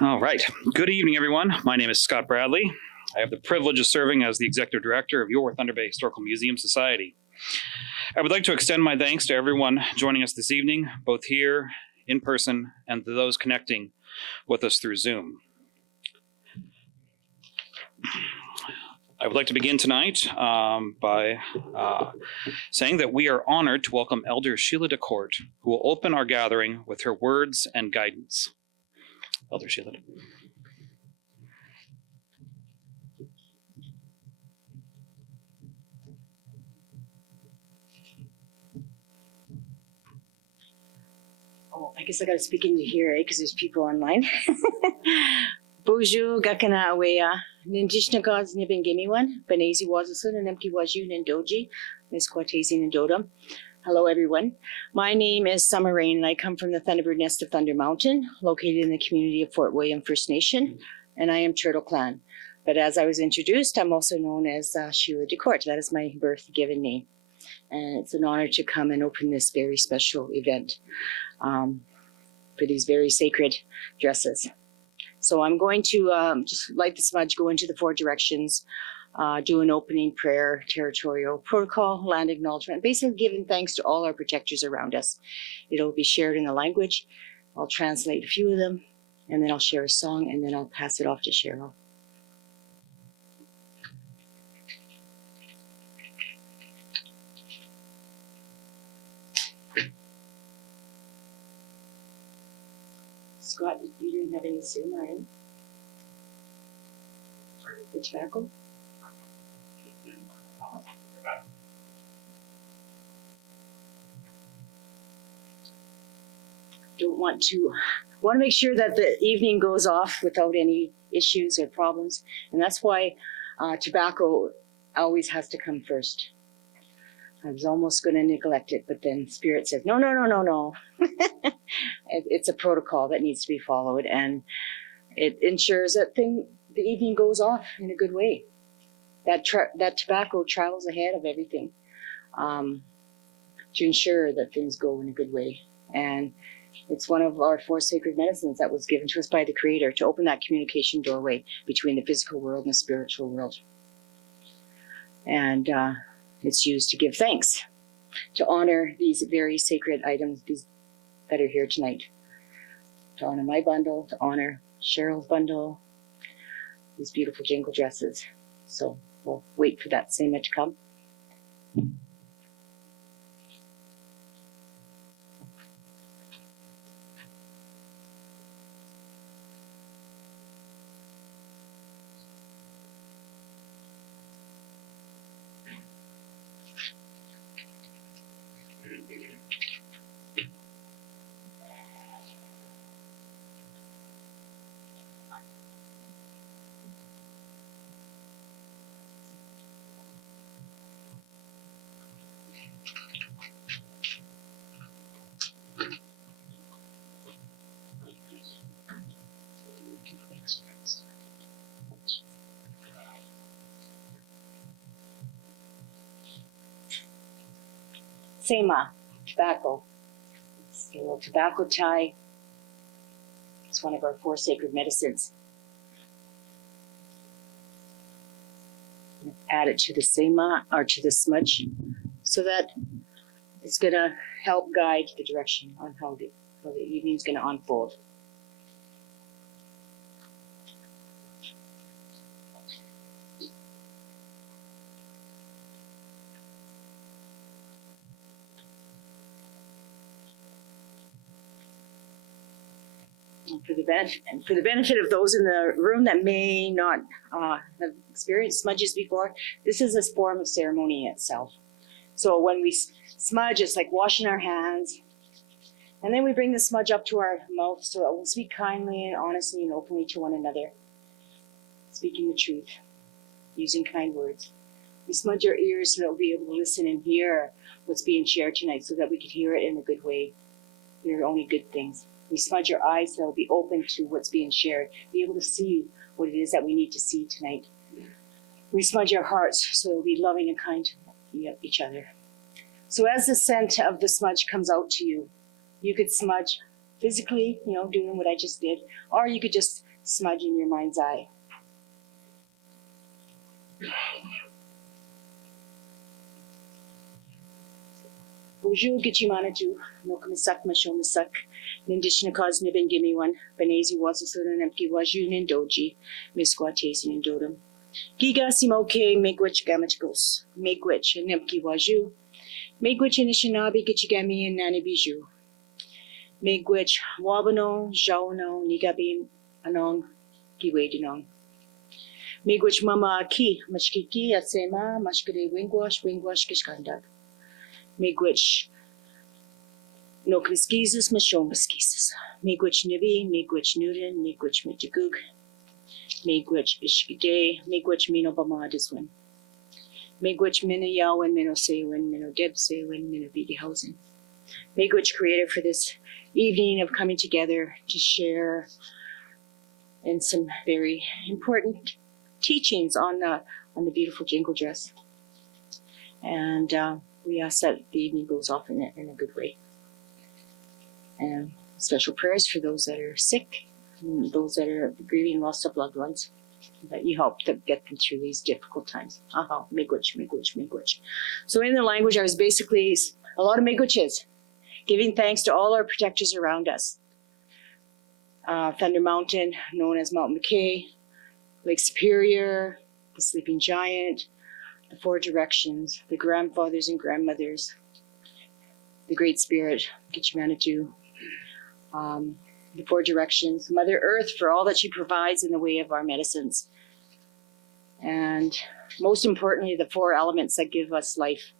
All right. Good evening, everyone. My name is Scott Bradley. I have the privilege of serving as the Executive Director of your Thunder Bay Historical Museum Society. I would like to extend my thanks to everyone joining us this evening, both here in person and to those connecting with us through Zoom. I would like to begin tonight by saying that we are honored to welcome Elder Sheila DeCourt, who will open our gathering with her words and guidance. Elder Sheila. Oh, I guess I gotta speak into here, because there's people online. Bonjour, gakana awea. Nindishna gods nibin gimiwan. Benezi wazasun and empty waju nindoji. Miss Quatezi Nindodam. Hello, everyone. My name is Summer Rain, and I come from the Thunderbird Nest of Thunder Mountain, located in the community of Fort William First Nation, and I am Turtle Clan. But as I was introduced, I'm also known as Sheila DeCourt. That is my birth given name. And it's an honor to come and open this very special event for these very sacred dresses. So I'm going to just light the smudge, go into the 4 directions, do an opening prayer, territorial protocol, land acknowledgement, basically giving thanks to all our protectors around us. It'll be shared in a language. I'll translate a few of them, and then I'll share a song, and then I'll pass it off to Cheryl. Scott, you didn't have any sin, right? The tobacco? Want to make sure that the evening goes off without any issues or problems, and that's why tobacco always has to come first. I was almost going to neglect it, but then Spirit says, no. It's a protocol that needs to be followed, and it ensures that the evening goes off in a good way. That tobacco travels ahead of everything to ensure that things go in a good way. And it's one of our 4 sacred medicines that was given to us by the Creator to open that communication doorway between the physical world and the spiritual world. And it's used to give thanks, to honor these very sacred items that are here tonight. To honor my bundle, to honor Cheryl's bundle, these beautiful jingle dresses. So we'll wait for that same to come. Sema, tobacco. It's a little tobacco tie. It's one of our 4 sacred medicines. Add it to the sema, or to the smudge, so that it's gonna help guide the direction on how the evening's gonna unfold. For the benefit of those in the room that may not have experienced smudges before, this is a form of ceremony in itself. So when we smudge, it's like washing our hands, and then we bring the smudge up to our mouth so that we'll speak kindly and honestly and openly to one another, speaking the truth, using kind words. We smudge our ears so that we'll be able to listen and hear what's being shared tonight, so that we can hear it in a good way, hear only good things. We smudge our eyes so they'll be open to what's being shared, be able to see what it is that we need to see tonight. We smudge our hearts so we'll be loving and kind to each other. So as the scent of the smudge comes out to you, you could smudge physically, doing what I just did, or you could just smudge in your mind's eye. Bonjour, Gichimanatu, Nokamisak, Mashomasak, Nindishna cause Nibin Gimme one, Benezi Wazasun and Empty Wajun and Doji, Misquatesi and Dodum. Giga Simoke, Megwich Gamachgos, Megwich and Empty Waju, Megwich and Ishinabi Gichigami and Nani Biju, Megwich Wabano, Jauno, Nigabim, Anong, Giwadinong. Megwich Mama Ki, Mashkiki, Atsema, Mashkade Wingwash, Kishkandag. Megwich Nokriskizis, Mashomaskizis. Megwich Nibi, Megwich Newton, Megwich Mitjagug, Megwich Ishkide, Megwich Mino Bamadiswin. Megwich Mina Yawin, Mino Sewin, Mino Deb Sewin, Mino Bidihausen. Megwich created for this evening of coming together to share in some very important teachings on the beautiful Jingle Dress. And we ask that the evening goes off in a good way. And special prayers for those that are sick, and those that are grieving loss of loved ones, that you help to get them through these difficult times. Miigwech, Miigwech, Miigwech. So in the language, I was basically a lot of Miigweches, giving thanks to all our protectors around us. Thunder Mountain, known as Mount McKay, Lake Superior, the Sleeping Giant, the Four Directions, the grandfathers and grandmothers, the Great Spirit, Gichimanatu, the Four Directions, Mother Earth for all that she provides in the way of our medicines. And most importantly, the four elements that give us life: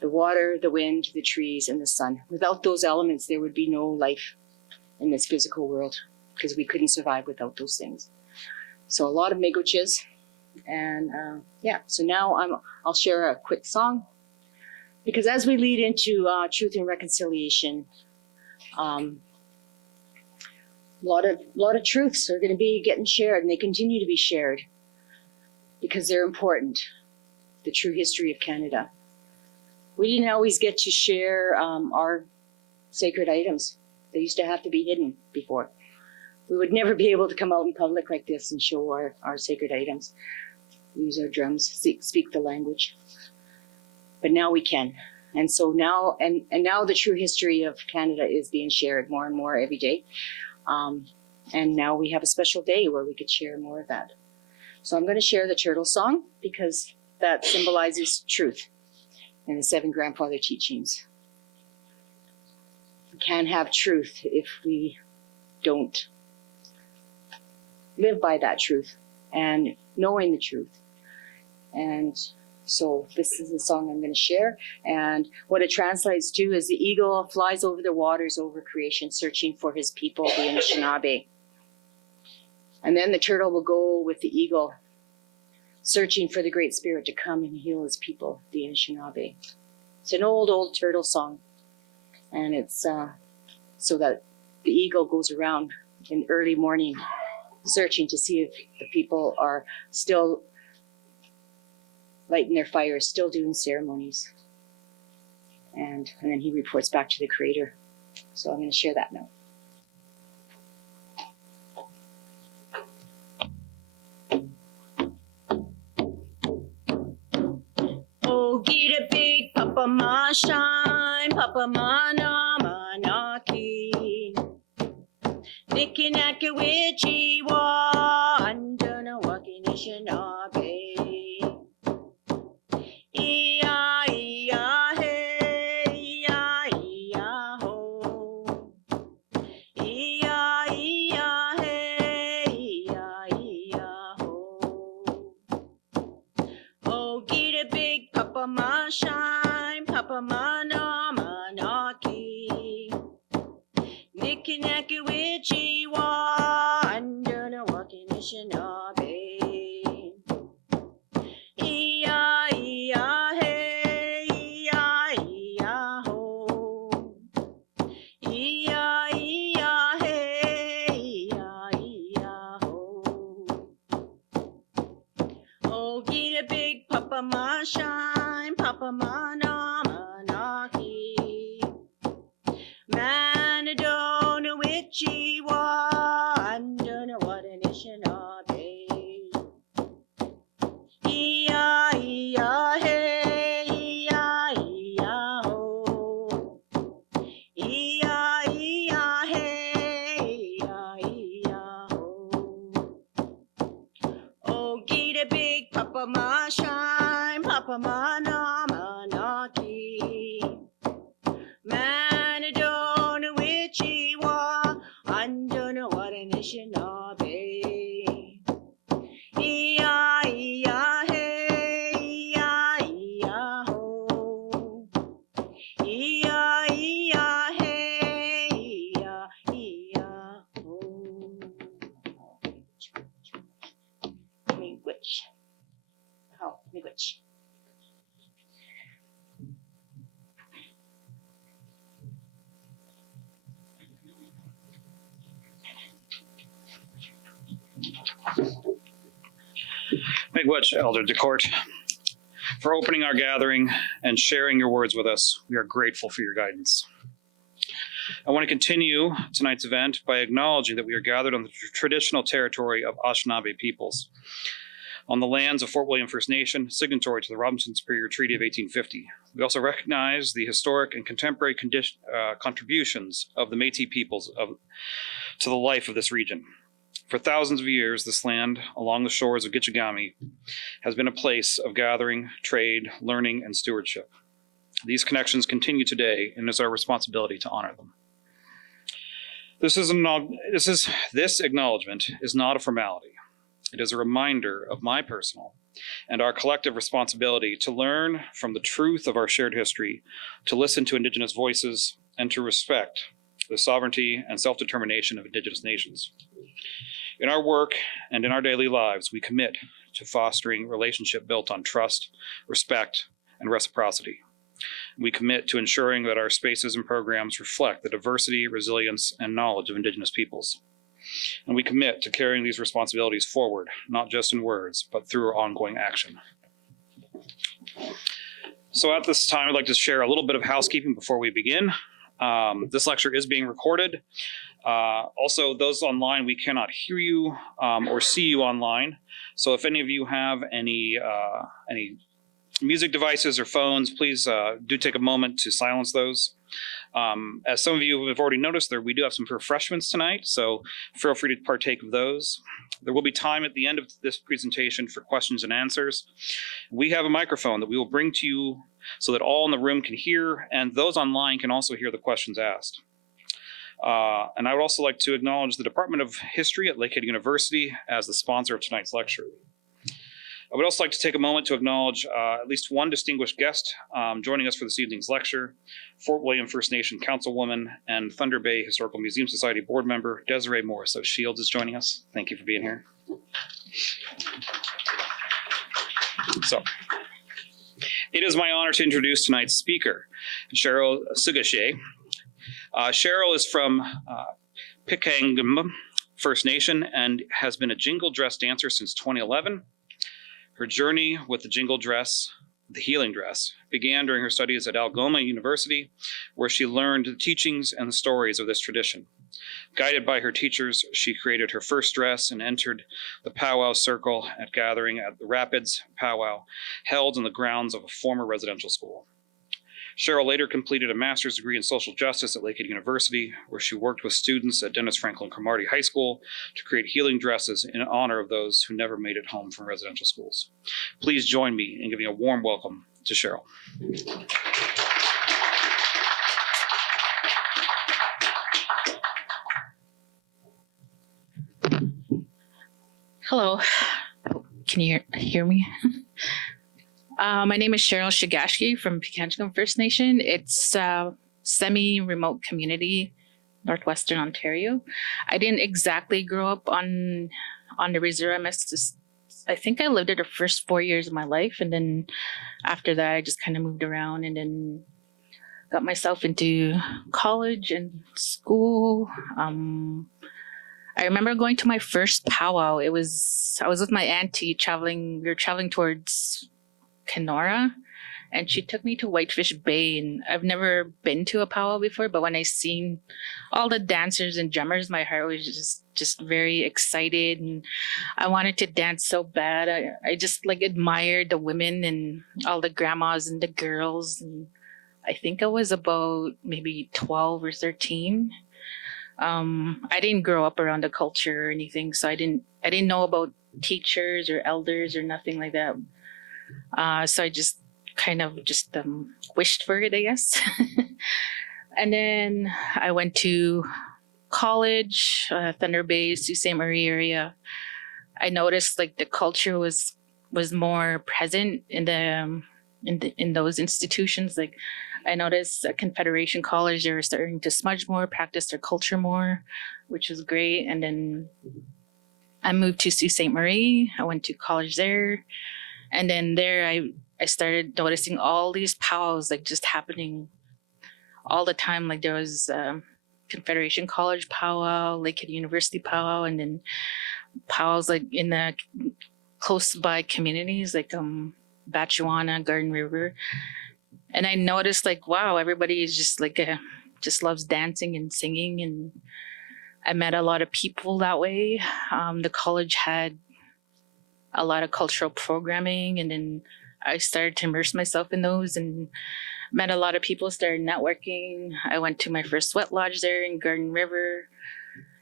the water, the wind, the trees, and the sun. Without those elements, there would be no life in this physical world, because we couldn't survive without those things. So a lot of Miigweches. And so now I'll share a quick song, because as we lead into truth and reconciliation, a lot of truths are going to be getting shared, and they continue to be shared because they're important. The true history of Canada. We didn't always get to share our sacred items. They used to have to be hidden before. We would never be able to come out in public like this and show our sacred items, use our drums, speak the language. But now we can. And so now, and now the true history of Canada is being shared more and more every day. And now we have a special day where we could share more of that. So I'm going to share the turtle song, because that symbolizes truth in the 7 grandfather teachings. We can't have truth if we don't live by that truth and knowing the truth. And so this is the song I'm going to share. And what it translates to is: the eagle flies over the waters, over creation, searching for his people, the Anishinaabe. And then the turtle will go with the eagle, searching for the Great Spirit to come and heal his people, the Anishinaabe. It's an old turtle song. And it's so that the eagle goes around in early morning, searching to see if the people are still lighting their fires, still doing ceremonies. And then he reports back to the Creator. So I'm going to share that now. Oh, get a big Papa Ma shine, Papa Ma na manaki. Nikinaka witchy wa, under na walking Ishinabe. Shine, Papa Mana Manaki. Nikinaki witchy wa, under the walking Ishinabe. Iya, iya, hey, iya, iya, ho. Iya, iya, hey, iya, iya, ho. Oh, get a big Papa Ma shine, Papa Mana Manaki. Manadon Papa ma shine, Papa ma na manaki. Man don't know which he wa, and don't know what a nation of Iya, iya, hey, iya, iya, ho. Iya, iya, hey, iya, iya, ho. Miigwech. How? Miigwech. Miigwech, Elder DeCourt, for opening our gathering and sharing your words with us. We are grateful for your guidance. I want to continue tonight's event by acknowledging that we are gathered on the traditional territory of Anishinaabe peoples, on the lands of Fort William First Nation, signatory to the Robinson Superior Treaty of 1850. We also recognize the historic and contemporary contributions of the Métis peoples to the life of this region. For thousands of years, this land along the shores of Gitchigami has been a place of gathering, trade, learning, and stewardship. These connections continue today, and it is our responsibility to honor them. This acknowledgement is not a formality. It is a reminder of my personal and our collective responsibility to learn from the truth of our shared history, to listen to Indigenous voices, and to respect the sovereignty and self-determination of Indigenous nations. In our work and in our daily lives, we commit to fostering relationship built on trust, respect, and reciprocity. We commit to ensuring that our spaces and programs reflect the diversity, resilience, and knowledge of Indigenous peoples. And we commit to carrying these responsibilities forward, not just in words, but through our ongoing action. So at this time, I'd like to share a little bit of housekeeping before we begin. This lecture is being recorded. Also, those online, we cannot hear you or see you online. So if any of you have any music devices or phones, please do take a moment to silence those. As some of you have already noticed, we do have some refreshments tonight, so feel free to partake of those. There will be time at the end of this presentation for questions and answers. We have a microphone that we will bring to you so that all in the room can hear, and those online can also hear the questions asked. And I would also like to acknowledge the Department of History at Lakehead University as the sponsor of tonight's lecture. I would also like to take a moment to acknowledge at least one distinguished guest joining us for this evening's lecture, Fort William First Nation Councilwoman and Thunder Bay Historical Museum Society board member, Desiree Morris of Shields is joining us. Thank you for being here. So, it is my honor to introduce tonight's speaker, Cheryl Suggashie. Cheryl is from Pikangium First Nation and has been a Jingle Dress dancer since 2011. Her journey with the Jingle Dress, the healing dress, began during her studies at Algoma University, where she learned the teachings and the stories of this tradition. Guided by her teachers, she created her first dress and entered the powwow circle at gathering at the Rapids Powwow, held on the grounds of a former residential school. Cheryl later completed a master's degree in social justice at Lakehead University, where she worked with students at Dennis Franklin Cromartie High School to create healing dresses in honor of those who never made it home from residential schools. Please join me in giving a warm welcome to Cheryl. Hello, can you hear me? My name is Cheryl Suggashie from Pikangium First Nation. It's a semi-remote community, northwestern Ontario. I didn't exactly grow up on the reserve. I think I lived there the first 4 years of my life, and then after that, I just kind of moved around and then got myself into college and school. I remember going to my first powwow. I was with my auntie traveling. We were traveling towards Kenora, and she took me to Whitefish Bay, and I've never been to a powwow before, but when I seen all the dancers and drummers, my heart was just very excited, and I wanted to dance so bad. I just like admired the women and all the grandmas and the girls, and I think I was about maybe 12 or 13. I didn't grow up around the culture or anything, so I didn't know about teachers or elders or nothing like that. So I just kind of just wished for it, I guess. And then I went to college, Thunder Bay, Sault Ste. Marie area. I noticed like the culture was more present in in those institutions. Like I noticed at Confederation College, they were starting to smudge more, practice their culture more, which was great. And then I moved to Sault Ste. Marie. I went to college there. And then there I started noticing all these powwows like just happening all the time. Like there was Confederation College powwow, Lakehead University powwow, and then powwows like in the close by communities like Batchewana, Garden River. And I noticed like, wow, everybody is just like just loves dancing and singing. And I met a lot of people that way. The college had a lot of cultural programming, and then I started to immerse myself in those and met a lot of people, started networking. I went to my first sweat lodge there in Garden River.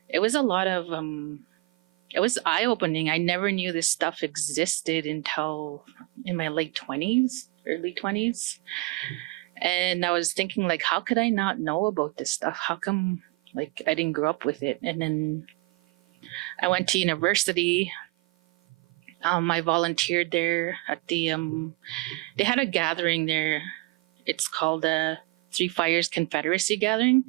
It was a lot of it was eye-opening. I never knew this stuff existed until in my late 20s, early 20s. And I was thinking like, how could I not know about this stuff? How come like I didn't grow up with it? And then I went to university. I volunteered there at the they had a gathering there. It's called the Three Fires Confederacy Gathering.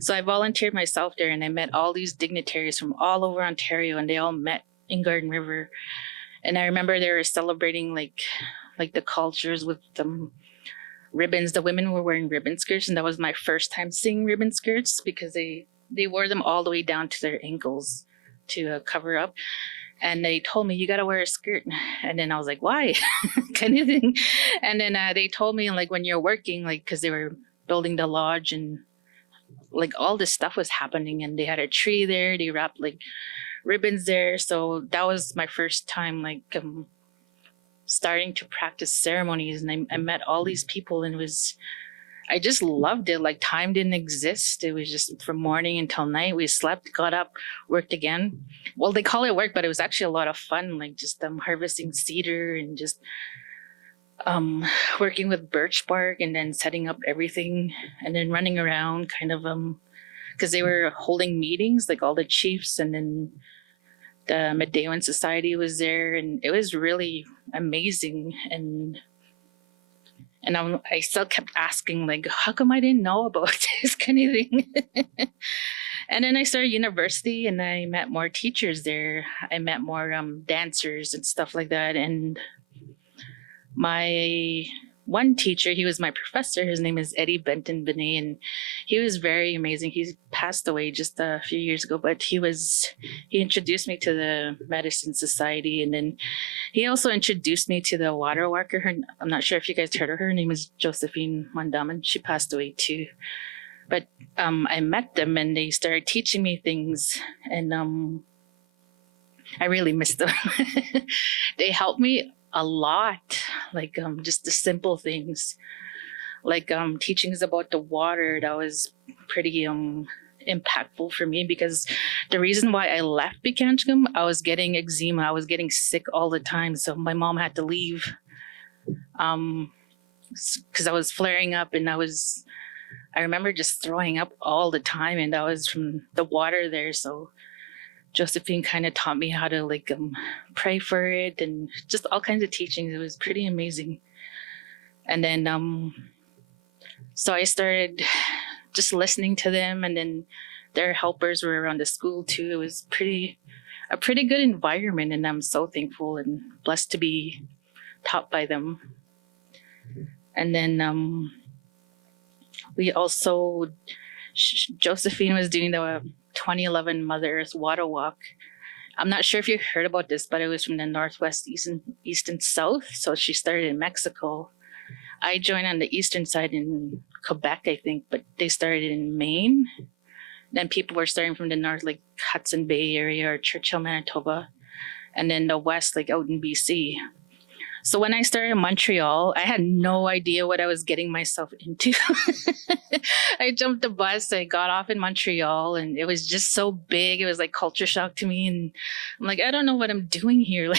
So I volunteered myself there, and I met all these dignitaries from all over Ontario, and they all met in Garden River. And I remember they were celebrating like the cultures with ribbons. The women were wearing ribbon skirts, and that was my first time seeing ribbon skirts because they wore them all the way down to their ankles to cover up. And they told me, you got to wear a skirt. And then I was like, why? Kind of thing. And then they told me, like, when you're working, like, because they were building the lodge and like all this stuff was happening, and they had a tree there. They wrapped like ribbons there. So that was my first time, like, starting to practice ceremonies. And I met all these people, and I just loved it. Like time didn't exist. It was just from morning until night. We slept, got up, worked again. Well, they call it work, but it was actually a lot of fun. Like just harvesting cedar and just working with birch bark and then setting up everything and then running around kind of because they were holding meetings, like all the chiefs, and then the Medewan Society was there, and it was really amazing. And I still kept asking, like, how come I didn't know about this kind of thing? And then I started university, and I met more teachers there. I met more dancers and stuff like that. And my one teacher, he was my professor. His name is Eddie Benton Benet, and he was very amazing. He passed away just a few years ago, but he introduced me to the Medicine Society, and then he also introduced me to the water worker. I'm not sure if you guys heard of her. Her name is Josephine Mondaman. She passed away too. But I met them, and they started teaching me things, and I really missed them. They helped me a lot, like just the simple things, like teachings about the water. That was pretty impactful for me, because the reason why I left Pikanchkum, I was getting eczema. I was getting sick all the time, so my mom had to leave because I was flaring up, and I remember just throwing up all the time, and that was from the water there. So Josephine kind of taught me how to like pray for it, and just all kinds of teachings. It was pretty amazing. And then so I started just listening to them, and then their helpers were around the school too. It was a pretty good environment, and I'm so thankful and blessed to be taught by them. And then we also, Josephine was doing the 2011 Mother Earth Water Walk. I'm not sure if you heard about this, but it was from the Northwest, East, and South. So she started in Mexico. I joined on the eastern side in Quebec, I think, but they started in Maine. Then people were starting from the north, like Hudson Bay area or Churchill, Manitoba. And then the west, like out in BC. So when I started in Montreal, I had no idea what I was getting myself into. I jumped the bus, I got off in Montreal, and it was just so big. It was like culture shock to me. And I'm like, I don't know what I'm doing here.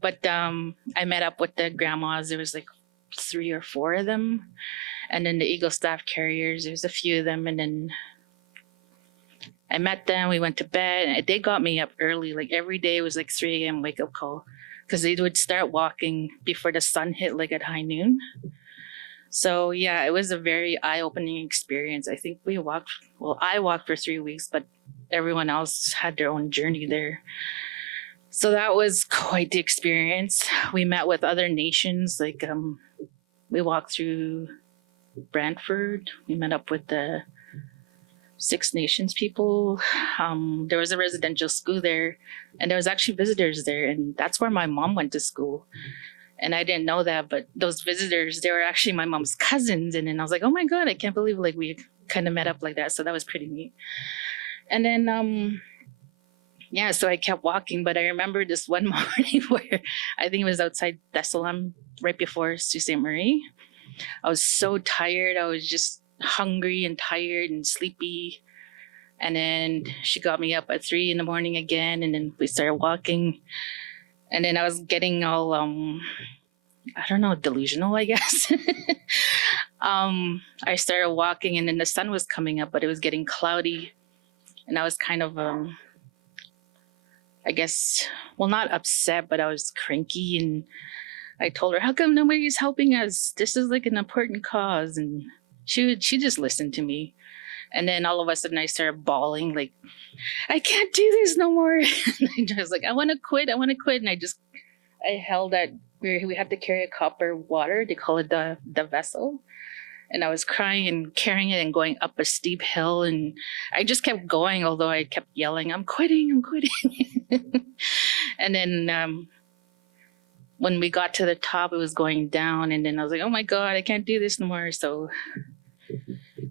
But I met up with the grandmas. There was like 3 or 4 of them. And then the Eagle Staff Carriers, there's a few of them. And then I met them, we went to bed, and they got me up early. Like every day was like 3 a.m. wake up call, because they would start walking before the sun hit, like at high noon. So yeah, it was a very eye-opening experience. I think I walked for 3 weeks, but everyone else had their own journey there. So that was quite the experience. We met with other nations, like we walked through Brantford. We met up with the Six Nations people. There was a residential school there, and there was actually visitors there, and that's where my mom went to school. And I didn't know that, but those visitors, they were actually my mom's cousins. And then I was like, oh my God, I can't believe like we kind of met up like that. So that was pretty neat. And then yeah, so I kept walking, but I remember this one morning where I think it was outside Thessalon, right before Sault Ste. Marie. I was so tired. I was just hungry and tired and sleepy. And then she got me up at 3 a.m. again, and then we started walking. And then I was getting all, I don't know, delusional, I guess. I started walking, and then the sun was coming up, but it was getting cloudy. And I was kind of, I guess, well, not upset, but I was cranky. And I told her, how come nobody's helping us? This is like an important cause. And she just listened to me. And then all of a sudden I started bawling, like, I can't do this no more. And I was like, I want to quit. And I held that, we had to carry a copper water. They call it the vessel. And I was crying and carrying it and going up a steep hill. And I just kept going, although I kept yelling, I'm quitting. And then when we got to the top, it was going down. And then I was like, oh my God, I can't do this no more. So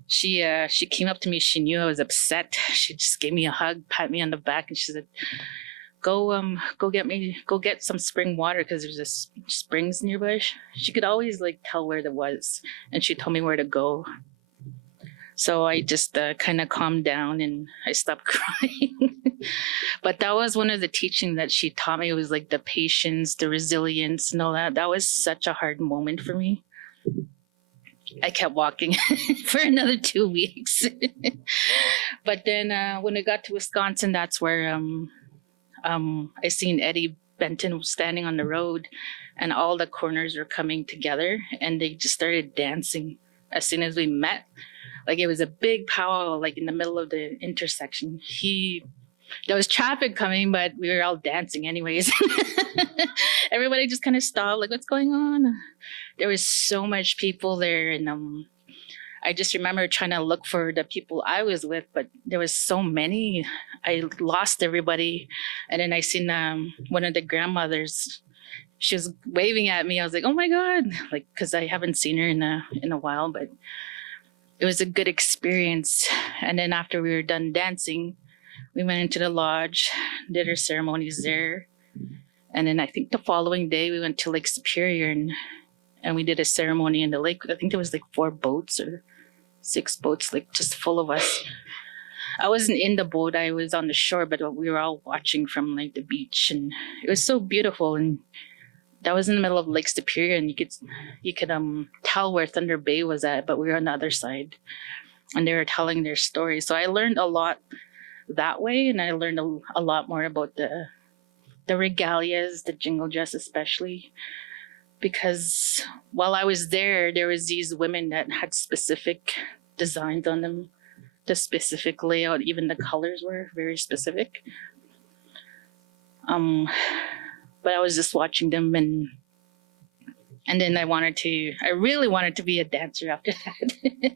she came up to me. She knew I was upset. She just gave me a hug, pat me on the back, and she said, go get some spring water, because there's this springs nearby. She could always like tell where there was, and she told me where to go. So I just kind of calmed down and I stopped crying. But that was one of the teaching that she taught me. It was like the patience, the resilience, and all that. That was such a hard moment for me. I kept walking for another 2 weeks. But then when I got to Wisconsin, that's where I seen Eddie Benton standing on the road, and all the corners were coming together, and they just started dancing as soon as we met. Like it was a big powwow, like in the middle of the intersection. There was traffic coming, but we were all dancing anyways. Everybody just kind of stopped, like, what's going on? There was so much people there, and I just remember trying to look for the people I was with, but there was so many. I lost everybody. And then I seen one of the grandmothers. She was waving at me. I was like, oh my God, like, because I haven't seen her in a while, but it was a good experience. And then after we were done dancing, we went into the lodge, did our ceremonies there. And then I think the following day we went to Lake Superior, and we did a ceremony in the lake. I think there was like 4 boats or 6 boats, like just full of us. I wasn't in the boat, I was on the shore, but we were all watching from like the beach, and it was so beautiful. And that was in the middle of Lake Superior, and you could tell where Thunder Bay was at, but we were on the other side, and they were telling their story. So I learned a lot that way, and I learned a lot more about the regalias, the jingle dress especially, because while I was there was these women that had specific designs on them, the specific layout, even the colors were very specific. But I was just watching them, and then I really wanted to be a dancer after that.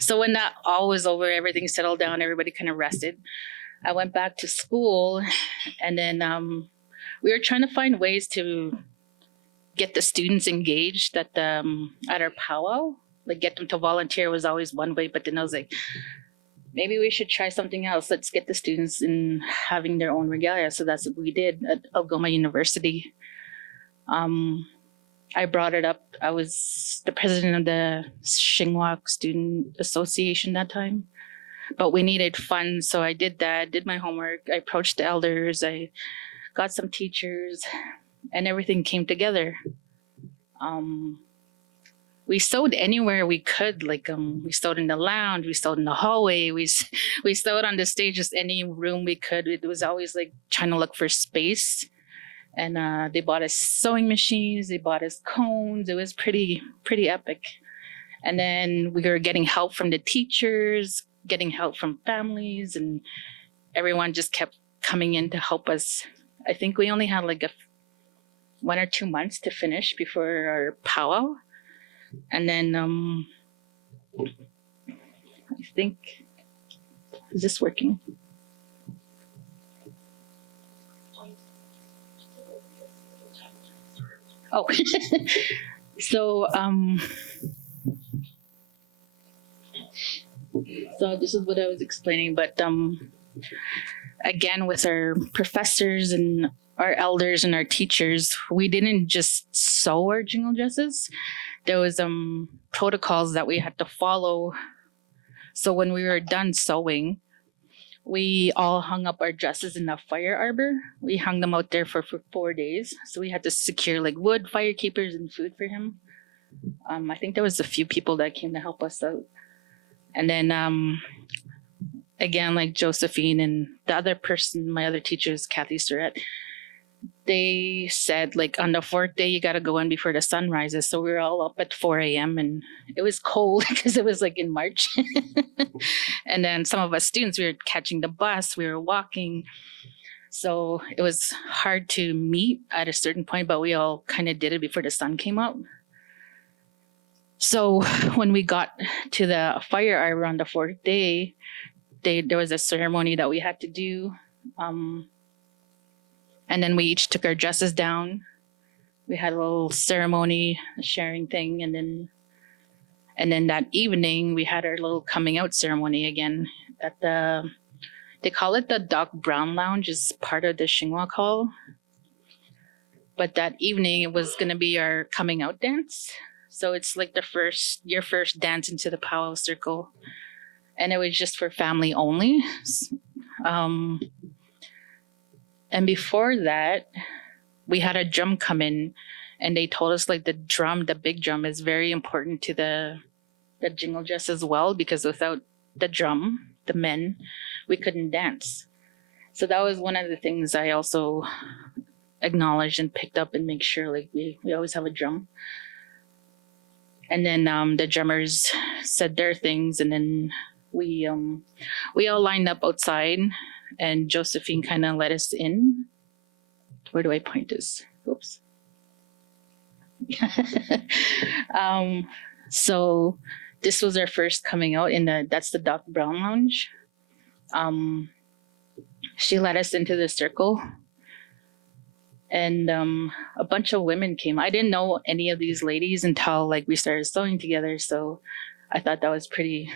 So when that all was over, everything settled down, everybody kind of rested, I went back to school, and then we were trying to find ways to get the students engaged at our powwow, like get them to volunteer was always one way. But then I was like, maybe we should try something else. Let's get the students in having their own regalia. So that's what we did at Algoma University. I brought it up. I was the president of the Shingwak Student Association that time, but we needed funds. So I did that, did my homework. I approached the elders. I got some teachers and everything came together. We sewed anywhere we could. We sewed in the lounge, we sewed in the hallway, we sewed on the stage, just any room we could. It was always like trying to look for space. And they bought us sewing machines, they bought us cones. It was pretty epic. And then we were getting help from the teachers, getting help from families, and everyone just kept coming in to help us. I think we only had like 1 or 2 months to finish before our powwow. And then I think, is this working? Oh, so this is what I was explaining, but again, with our professors and our elders and our teachers, we didn't just sew our jingle dresses. There was protocols that we had to follow. So when we were done sewing, we all hung up our dresses in the fire arbor. We hung them out there for 4 days. So we had to secure like wood, fire keepers, and food for him. I think there was a few people that came to help us out. And then again, like Josephine and the other person, my other teachers, Kathy Surratt, they said like on the 4th day, you got to go in before the sun rises. So we were all up at 4 a.m. and it was cold because it was like in March. And then some of us students, we were catching the bus, we were walking. So it was hard to meet at a certain point, but we all kind of did it before the sun came up. So when we got to the fire arbor on the 4th day, there was a ceremony that we had to do. And then we each took our dresses down. We had a little ceremony, a sharing thing, and then that evening we had our little coming out ceremony again at they call it the Doc Brown Lounge, is part of the Shingwak Hall. But that evening it was gonna be our coming out dance. So it's like your first dance into the powwow circle. And it was just for family only. And before that, we had a drum come in and they told us like the big drum is very important to the jingle dress as well, because without the drum, the men, we couldn't dance. So that was one of the things I also acknowledged and picked up and make sure like we always have a drum. And then the drummers said their things, and then we all lined up outside. And Josephine kind of let us in. Where do I point this? Oops. So this was our first coming out that's the Doc Brown Lounge. She led us into the circle. And a bunch of women came. I didn't know any of these ladies until like we started sewing together. So I thought that was pretty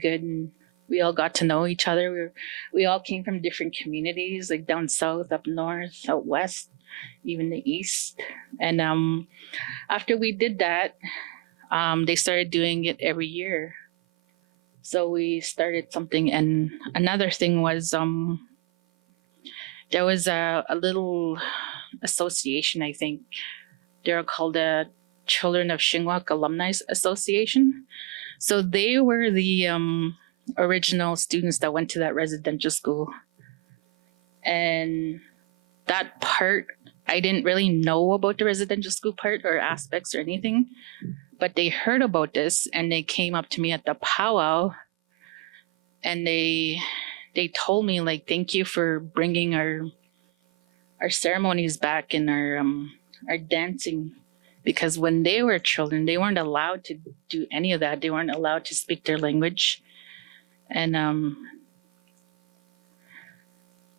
good. And we all got to know each other. We all came from different communities, like down south, up north, out west, even the east. And after we did that, they started doing it every year. So we started something. And another thing was there was a little association, I think. They're called the Children of Shingwak Alumni Association. So they were the original students that went to that residential school. And that part, I didn't really know about the residential school part or aspects or anything, but they heard about this and they came up to me at the powwow and they told me like, thank you for bringing our ceremonies back and our dancing, because when they were children, they weren't allowed to do any of that. They weren't allowed to speak their language. And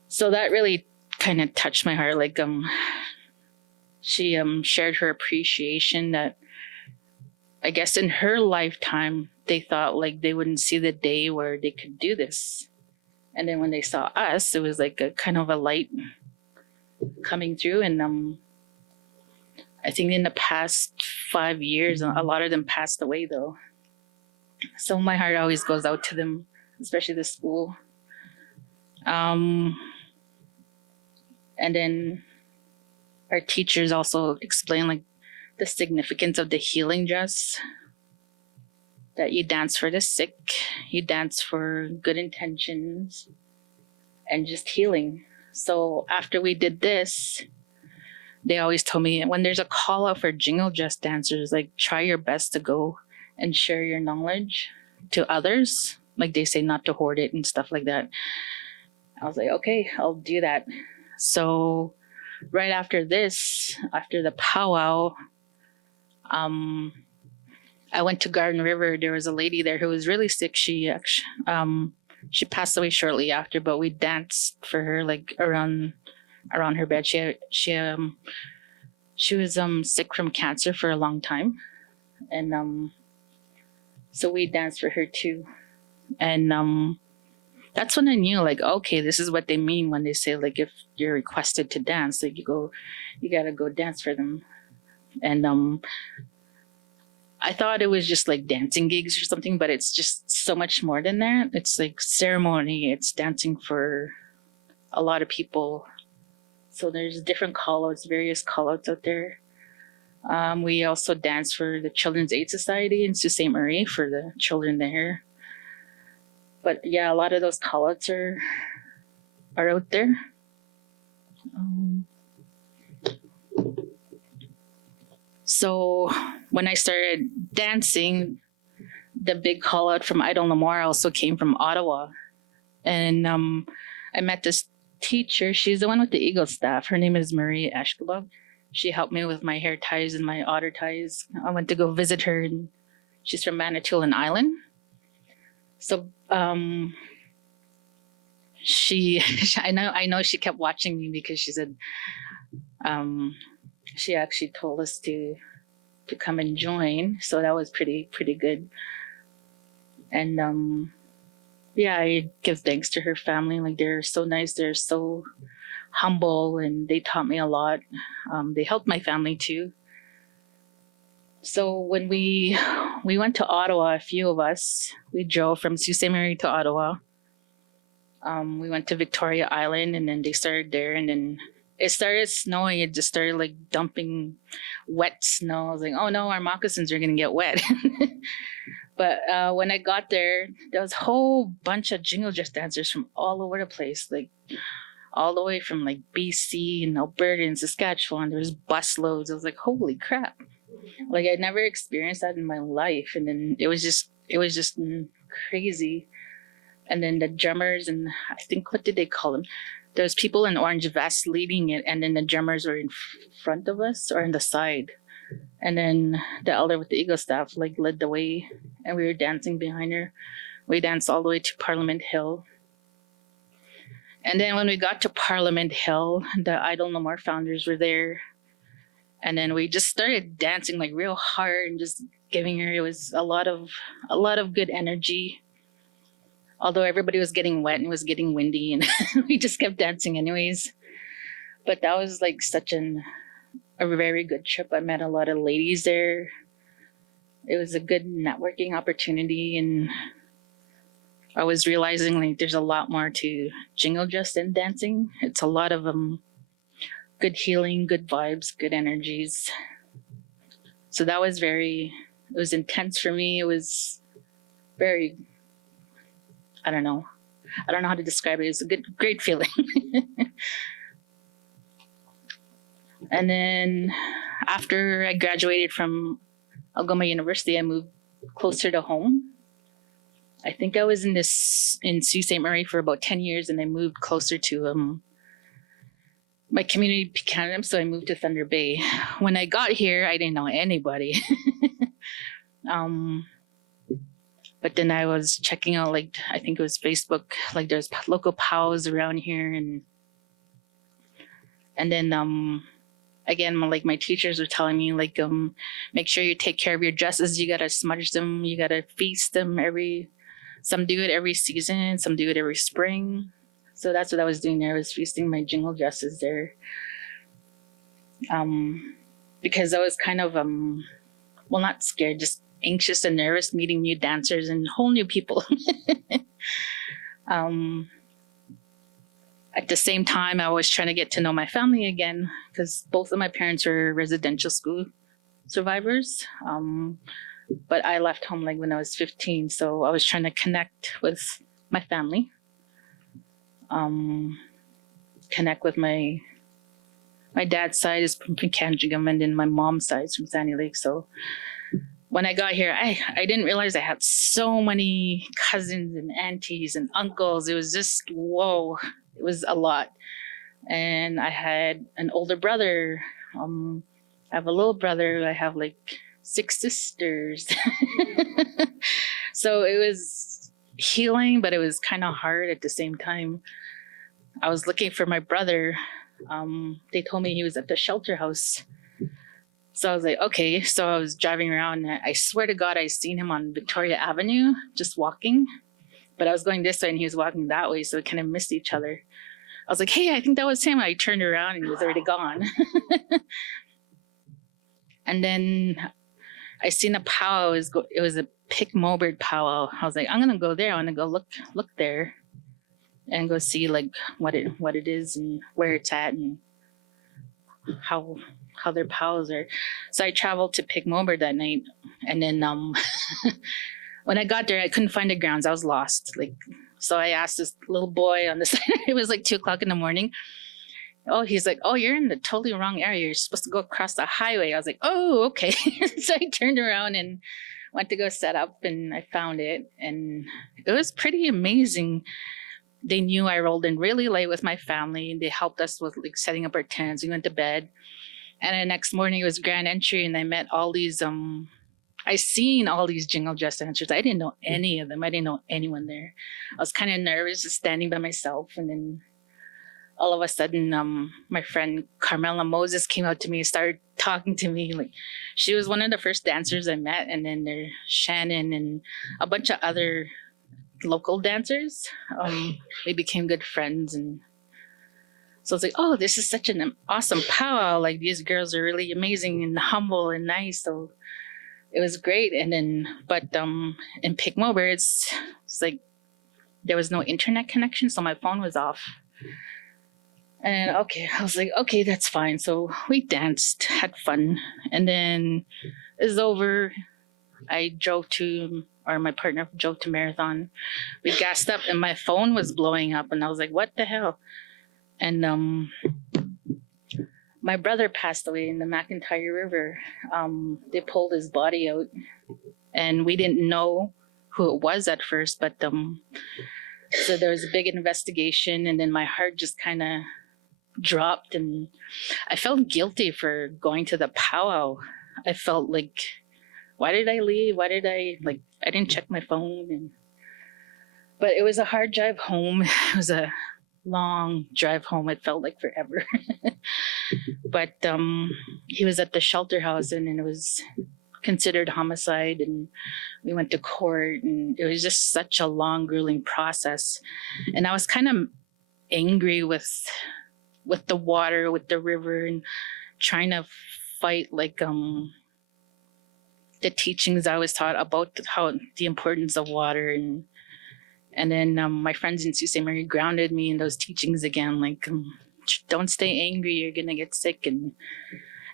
so that really kind of touched my heart. Like she shared her appreciation that I guess in her lifetime, they thought like they wouldn't see the day where they could do this. And then when they saw us, it was like a kind of a light coming through. And I think in the past 5 years, a lot of them passed away though. So my heart always goes out to them, especially the school. And then our teachers also explain like the significance of the healing dress, that you dance for the sick, you dance for good intentions, and just healing. So after we did this, they always told me when there's a call out for jingle dress dancers, like try your best to go and share your knowledge to others. Like they say not to hoard it and stuff like that. I was like, okay, I'll do that. So right after this, after the powwow, I went to Garden River. There was a lady there who was really sick. She passed away shortly after, but we danced for her like around her bed. She was sick from cancer for a long time, and so we danced for her too. And that's when I knew, like, okay, this is what they mean when they say, like, if you're requested to dance, like, you gotta go dance for them. And I thought it was just like dancing gigs or something, but it's just so much more than that. It's like ceremony. It's dancing for a lot of people. So there's different call-outs, various call-outs out there. We also dance for the Children's Aid Society in Sault Ste. Marie for the children there. But yeah, a lot of those call-outs are out there. So when I started dancing, the big call out from Idle No More also came from Ottawa. And I met this teacher. She's the one with the Eagle staff. Her name is Marie Ashkelov. She helped me with my hair ties and my otter ties. I went to go visit her, and she's from Manitoulin Island. So I know she kept watching me because she said she actually told us to come and join. So that was pretty good. And yeah, I give thanks to her family. Like they're so nice. They're so humble, and they taught me a lot. They helped my family too. So when we went to Ottawa, a few of us, we drove from Sault Ste. Marie to Ottawa. We went to Victoria Island, and then they started there, and then it started snowing. It just started like dumping wet snow. I was like, oh no, our moccasins are gonna get wet. But when I got there was a whole bunch of jingle dress dancers from all over the place, like all the way from like BC and Alberta and Saskatchewan. There was busloads. I was like, holy crap. Like I'd never experienced that in my life. And then it was just crazy. And then the drummers, and I think, what did they call them? There's people in orange vests leading it, and then the drummers were in front of us or on the side. And then the elder with the Eagle staff like led the way, and we were dancing behind her. We danced all the way to Parliament Hill. And then when we got to Parliament Hill, the Idle No More founders were there. And then we just started dancing like real hard and just giving her, it was a lot of good energy. Although everybody was getting wet and it was getting windy, and we just kept dancing anyways. But that was like such a very good trip. I met a lot of ladies there. It was a good networking opportunity, and I was realizing like there's a lot more to jingle dress than dancing. It's a lot of good healing, good vibes, good energies. So that was it was intense for me. It was very, I don't know how to describe it. It's a great feeling. And then after I graduated from Algoma University, I moved closer to home. I think I was in Sault Ste. Marie for about 10 years, and I moved closer to my community, Canada. So I moved to Thunder Bay. When I got here, I didn't know anybody. But then I was checking out, like, I think it was Facebook, like there's local POWs around here. And then, again, like my teachers were telling me, like, make sure you take care of your dresses. You got to smudge them. You got to feast them some do it every season. Some do it every spring. So that's what I was doing there. I was feasting my jingle dresses there. because I was kind of well, not scared, just anxious and nervous meeting new dancers and whole new people. At the same time, I was trying to get to know my family again because both of my parents were residential school survivors. But I left home like when I was 15, so I was trying to connect with my family, connect with my dad's side is from Kanjigam, and then my mom's side is from Sandy Lake. So when I got here, I didn't realize I had so many cousins and aunties and uncles. It was just, whoa, it was a lot. And I had an older brother. I have a little brother. I have like 6 sisters. So it was healing, but it was kind of hard at the same time. I was looking for my brother. They told me he was at the shelter house. So I was like, okay. So I was driving around, and I swear to God, I seen him on Victoria Avenue just walking. But I was going this way and he was walking that way, so we kind of missed each other. I was like, hey, I think that was him. I turned around and he was already gone. And then I seen a powwow. It was a Pick Mobird powwow. I was like, I'm gonna go there. I want to go look there and go see like what it is and where it's at and how their powwows are. So I traveled to Pick Mobird that night, and then when I got there, I couldn't find the grounds. I was lost. So I asked this little boy on the side. It was like 2:00 in the morning. Oh, he's like, oh, you're in the totally wrong area. You're supposed to go across the highway. I was like, oh, okay. So I turned around and went to go set up, and I found it, and it was pretty amazing. They knew I rolled in really late with my family. They helped us with like setting up our tents. We went to bed, and the next morning it was grand entry, and I met all these I seen all these Jingle Dress dancers. I didn't know any of them. I didn't know anyone there. I was kind of nervous just standing by myself, and then all of a sudden, my friend Carmela Moses came out to me and started talking to me. Like, she was one of the first dancers I met, and then there's Shannon and a bunch of other local dancers. We became good friends, and so I was like, oh, this is such an awesome powwow. Like, these girls are really amazing and humble and nice. So it was great. And then, but in Pick Mobird, it's like there was no internet connection, so my phone was off. And okay, I was like, okay, that's fine. So we danced, had fun. And then it was over. My partner drove to Marathon. We gassed up and my phone was blowing up. And I was like, what the hell? And my brother passed away in the McIntyre River. They pulled his body out. And we didn't know who it was at first. But so there was a big investigation. And then my heart just kind of dropped, and I felt guilty for going to the powwow. I felt like, why did I leave? I didn't check my phone. But it was a hard drive home. It was a long drive home. It felt like forever. But he was at the shelter house, and it was considered homicide, and we went to court, and it was just such a long, grueling process. And I was kind of angry with the water, with the river, and trying to fight like the teachings I was taught about the importance of water, and then my friends in Sault Ste. Marie grounded me in those teachings again, like don't stay angry, you're gonna get sick, and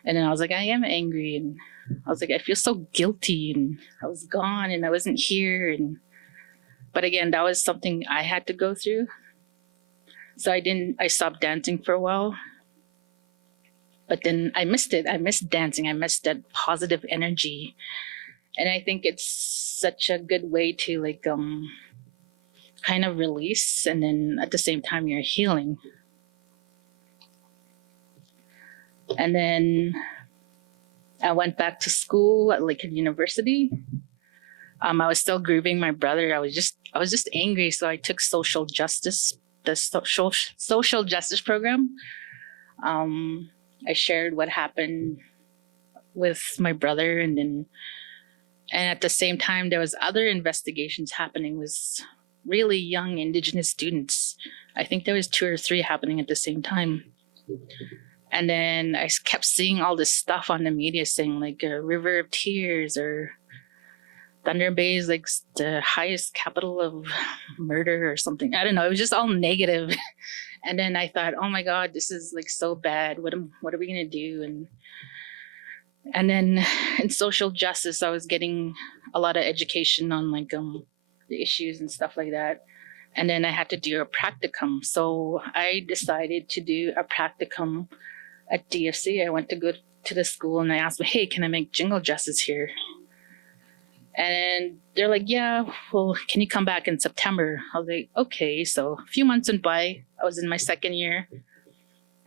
then I was like, I am angry, and I was like, I feel so guilty, and I was gone and I wasn't here, but again, that was something I had to go through. So I stopped dancing for a while, but then I missed it. I missed dancing. I missed that positive energy. And I think it's such a good way to like, kind of release. And then at the same time, you're healing. And then I went back to school at Lakehead University. I was still grieving my brother. I was just angry. So I took social justice program. I shared what happened with my brother, and at the same time there was other investigations happening with really young Indigenous students. I think there was 2 or 3 happening at the same time. And then I kept seeing all this stuff on the media saying like a river of tears, or Thunder Bay is like the highest capital of murder or something. I don't know. It was just all negative. And then I thought, oh my God, this is like so bad. What are we gonna do? And then in social justice, I was getting a lot of education on like the issues and stuff like that. And then I had to do a practicum. So I decided to do a practicum at DFC. I went to go to the school and I asked them, hey, can I make jingle dresses here? And they're like, yeah, well, can you come back in September? I was like, okay. So a few months went by. I was in my second year.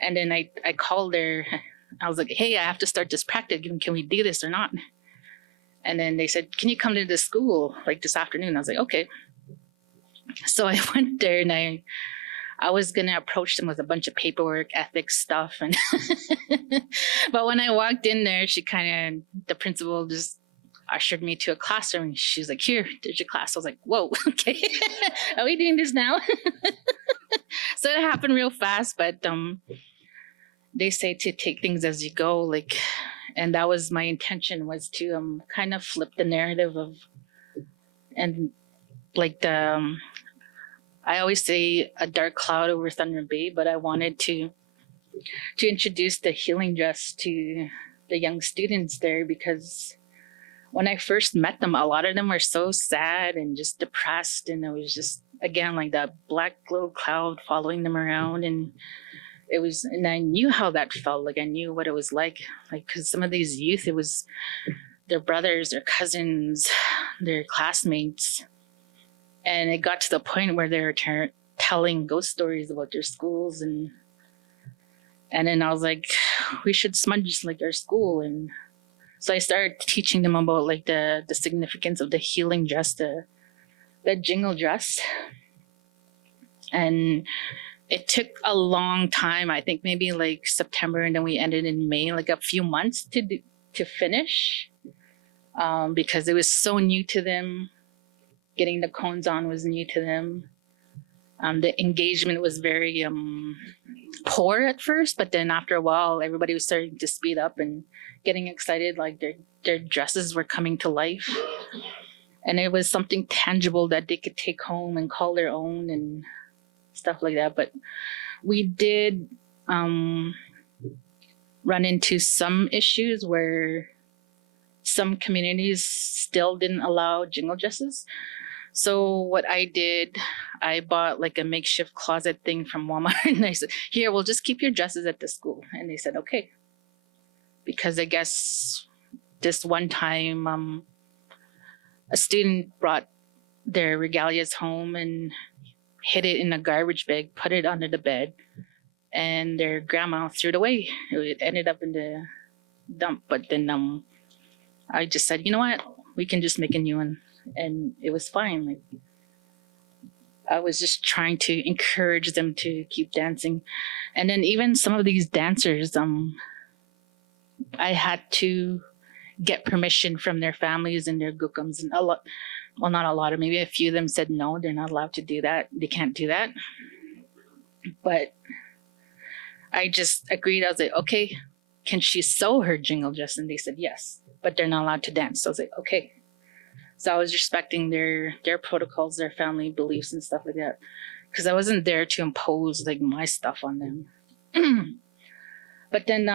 And then I called there. I was like, hey, I have to start this practice. Can we do this or not? And then they said, can you come to the school like this afternoon? I was like, okay. So I went there and I was going to approach them with a bunch of paperwork, ethics stuff. And but when I walked in there, the principal just ushered me to a classroom. She's like, here, there's your class. I was like, whoa, okay. Are we doing this now? So it happened real fast, but they say to take things as you go, like, and that was my intention, was to kind of flip the narrative of, and like I always say a dark cloud over Thunder Bay, but I wanted to introduce the healing dress to the young students there, because when I first met them, a lot of them were so sad and just depressed, and it was just, again, like that black little cloud following them around. And I knew how that felt. Like I knew what it was like because some of these youth, it was their brothers, their cousins, their classmates. And it got to the point where they were telling ghost stories about their schools. And then I was like, we should smudge like our school. And so I started teaching them about like the significance of the healing dress, the jingle dress. And it took a long time. I think maybe like September, and then we ended in May, like a few months to finish, because it was so new to them. Getting the cones on was new to them. The engagement was very poor at first, but then after a while, everybody was starting to speed up and getting excited. Like their dresses were coming to life, and it was something tangible that they could take home and call their own and stuff like that. But we did run into some issues where some communities still didn't allow jingle dresses. So what I did, I bought like a makeshift closet thing from Walmart, and I said, here, we'll just keep your dresses at the school. And they said, okay. Because I guess this one time, a student brought their regalias home and hid it in a garbage bag, put it under the bed, and their grandma threw it away. It ended up in the dump. But then I just said, you know what? We can just make a new one. And it was fine. Like, I was just trying to encourage them to keep dancing. And then even some of these dancers, I had to get permission from their families and their gukums. And not a lot of, maybe a few of them said no, they're not allowed to do that. They can't do that. But I just agreed. I was like, okay, can she sew her jingle dress? And they said yes, but they're not allowed to dance. So I was like, okay. So I was respecting their protocols, their family beliefs and stuff like that, because I wasn't there to impose like my stuff on them. But then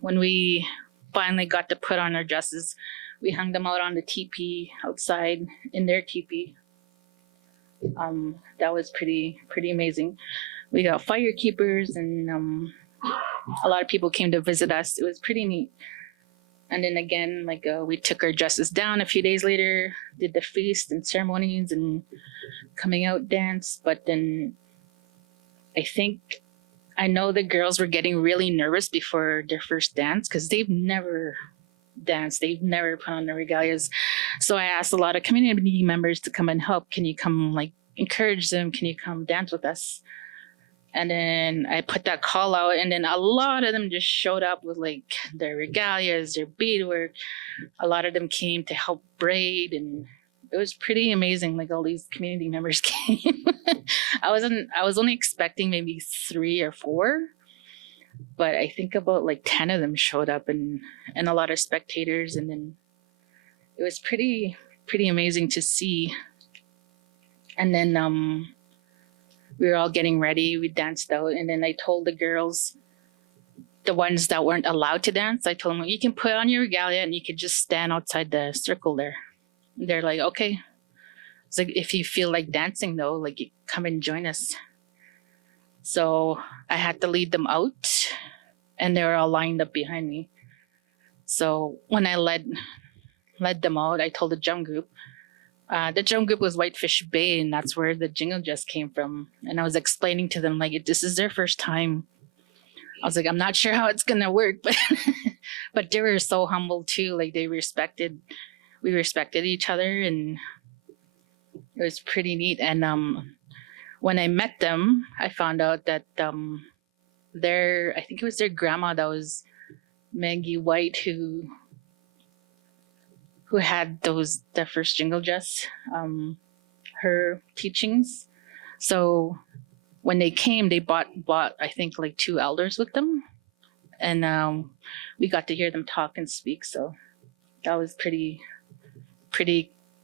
when we finally got to put on our dresses, we hung them out on the teepee outside in their teepee. That was pretty amazing. We got fire keepers, and a lot of people came to visit us. It was pretty neat. And then again, like we took our dresses down a few days later, did the feast and ceremonies and coming out dance. But then I know the girls were getting really nervous before their first dance because they've never danced. They've never put on their regalias. So I asked a lot of community members to come and help. Can you come like encourage them? Can you come dance with us? And then I put that call out, and then a lot of them just showed up with like their regalias, their beadwork. A lot of them came to help braid, and it was pretty amazing. Like all these community members came. I was only expecting maybe 3 or 4, but I think about like 10 of them showed up, and a lot of spectators, and then it was pretty amazing to see. And then we were all getting ready, we danced out, and then I told the girls, the ones that weren't allowed to dance, I told them, you can put on your regalia and you could just stand outside the circle there. And they're like, okay. It's like, if you feel like dancing though, like, come and join us. So I had to lead them out, and they were all lined up behind me. So when I led them out, I told the drum group. The drum group was Whitefish Bay, and that's where the Jingle Dress came from. And I was explaining to them, like, this is their first time. I was like, I'm not sure how it's gonna work, but but they were so humble too. Like, we respected each other, and it was pretty neat. And when I met them, I found out that I think it was their grandma, that was Maggie White, who had the first Jingle Dress, her teachings. So when they came, they bought I think like 2 elders with them, and we got to hear them talk and speak. So that was pretty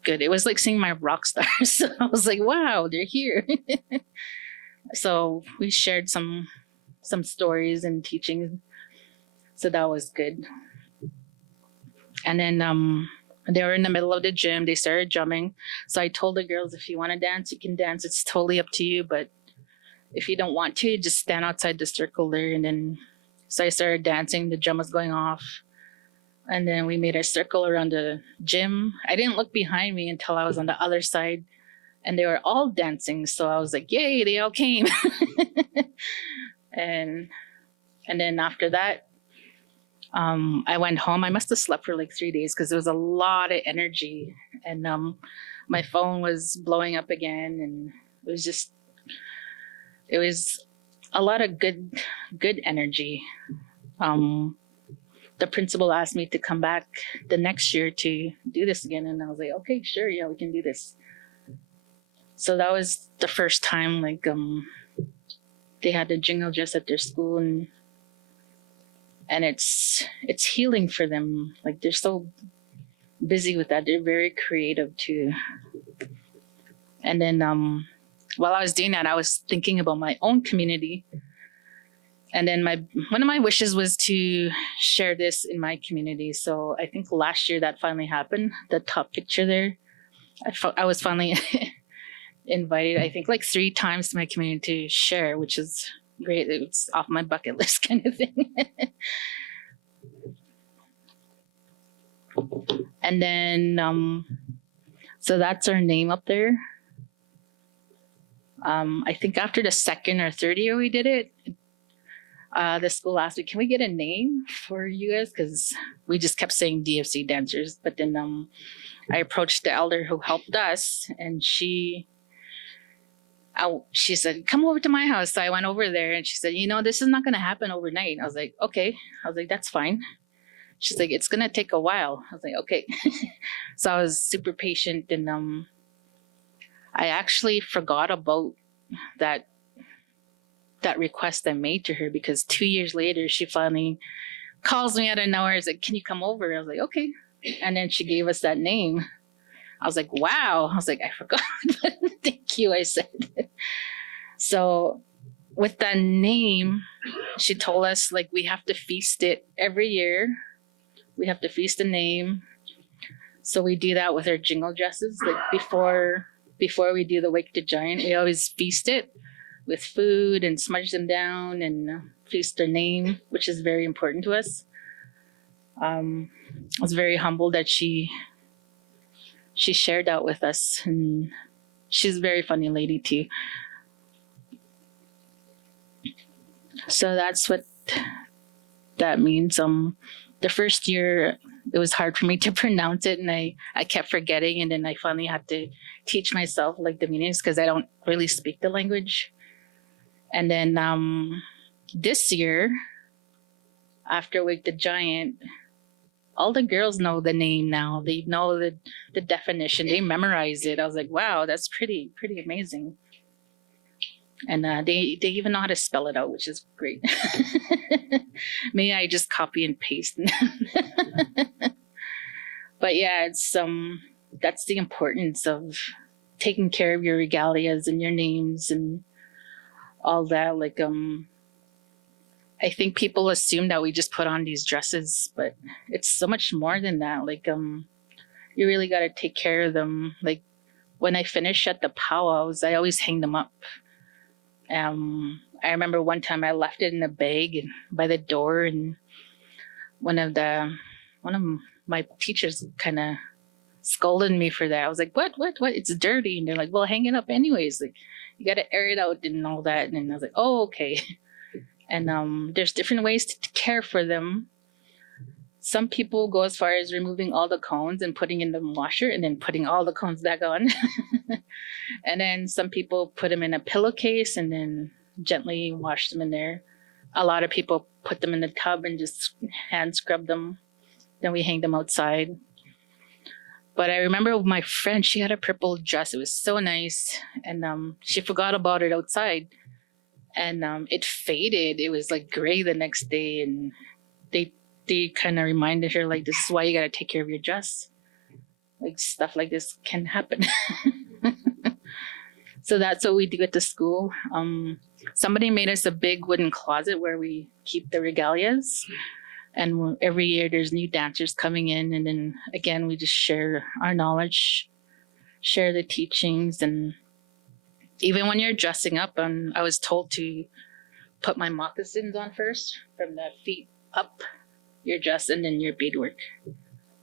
good. It was like seeing my rock stars. So I was like, wow, they're here. So we shared some stories and teachings. So that was good. And then they were in the middle of the gym. They started drumming. So I told the girls, if you want to dance, you can dance. It's totally up to you. But if you don't want to, just stand outside the circle there. And then, so I started dancing. The drum was going off. And then we made a circle around the gym. I didn't look behind me until I was on the other side, and they were all dancing. So I was like, yay, they all came. and then after that, I went home. I must have slept for like 3 days because there was a lot of energy, and my phone was blowing up again, and it was a lot of good energy. The principal asked me to come back the next year to do this again, and I was like, okay, sure, yeah, we can do this. So that was the first time, like, they had a Jingle Dress at their school, and it's healing for them. Like, they're so busy with that. They're very creative too. And then while I was doing that, I was thinking about my own community. And then one of my wishes was to share this in my community. So I think last year that finally happened. The top picture there, I was finally invited, I think like 3 times to my community to share, which is great. It's off my bucket list kind of thing. And then, so that's our name up there. I think after the 2nd or 3rd year we did it, the school asked me, can we get a name for you guys? Because we just kept saying DFC dancers. But then I approached the elder who helped us, and she said, come over to my house. So I went over there, and she said, this is not going to happen overnight. I was like, okay. I was like, that's fine. She's like, it's going to take a while. I was like, okay. So I was super patient, and I actually forgot about that request I made to her, because 2 years later, she finally calls me out of nowhere. I was like, can you come over? I was like, okay. And then she gave us that name. I was like, wow. I was like, I forgot. Thank you, I said. So with that name, she told us, like, we have to feast it every year. We have to feast the name. So we do that with our Jingle Dresses. Like, before we do the Wake the Giant, we always feast it with food and smudge them down and feast their name, which is very important to us. I was very humbled that she shared that with us, and she's a very funny lady too. So that's what that means. The first year it was hard for me to pronounce it, and I kept forgetting, and then I finally had to teach myself like the meanings, because I don't really speak the language. And then this year, after Wake the Giant, all the girls know the name now. They know the definition. They memorize it. I was like, wow, that's pretty amazing. And they even know how to spell it out, which is great. Maybe I just copy and paste. But yeah, it's that's the importance of taking care of your regalias and your names and all that. Like I think people assume that we just put on these dresses, but it's so much more than that. Like you really got to take care of them. Like when I finish at the powwows, I always hang them up. I remember one time I left it in a bag by the door, and one of my teachers kind of scolded me for that. I was like, what? It's dirty. And they're like, well, hang it up anyways. Like, you got to air it out and all that. And I was like, oh, okay. And there's different ways to care for them. Some people go as far as removing all the cones and putting in the washer and then putting all the cones back on. And then some people put them in a pillowcase and then gently wash them in there. A lot of people put them in the tub and just hand scrub them. Then we hang them outside. But I remember my friend, she had a purple dress. It was so nice. And she forgot about it outside. And it faded. It was like gray the next day. And they kind of reminded her, like, this is why you got to take care of your dress. Like, stuff like this can happen. So that's what we do at the school. Somebody made us a big wooden closet where we keep the regalias. And every year there's new dancers coming in. And then again, we just share our knowledge, share the teachings. And even when you're dressing up, I was told to put my moccasins on first, from the feet up, your dress, and then your beadwork.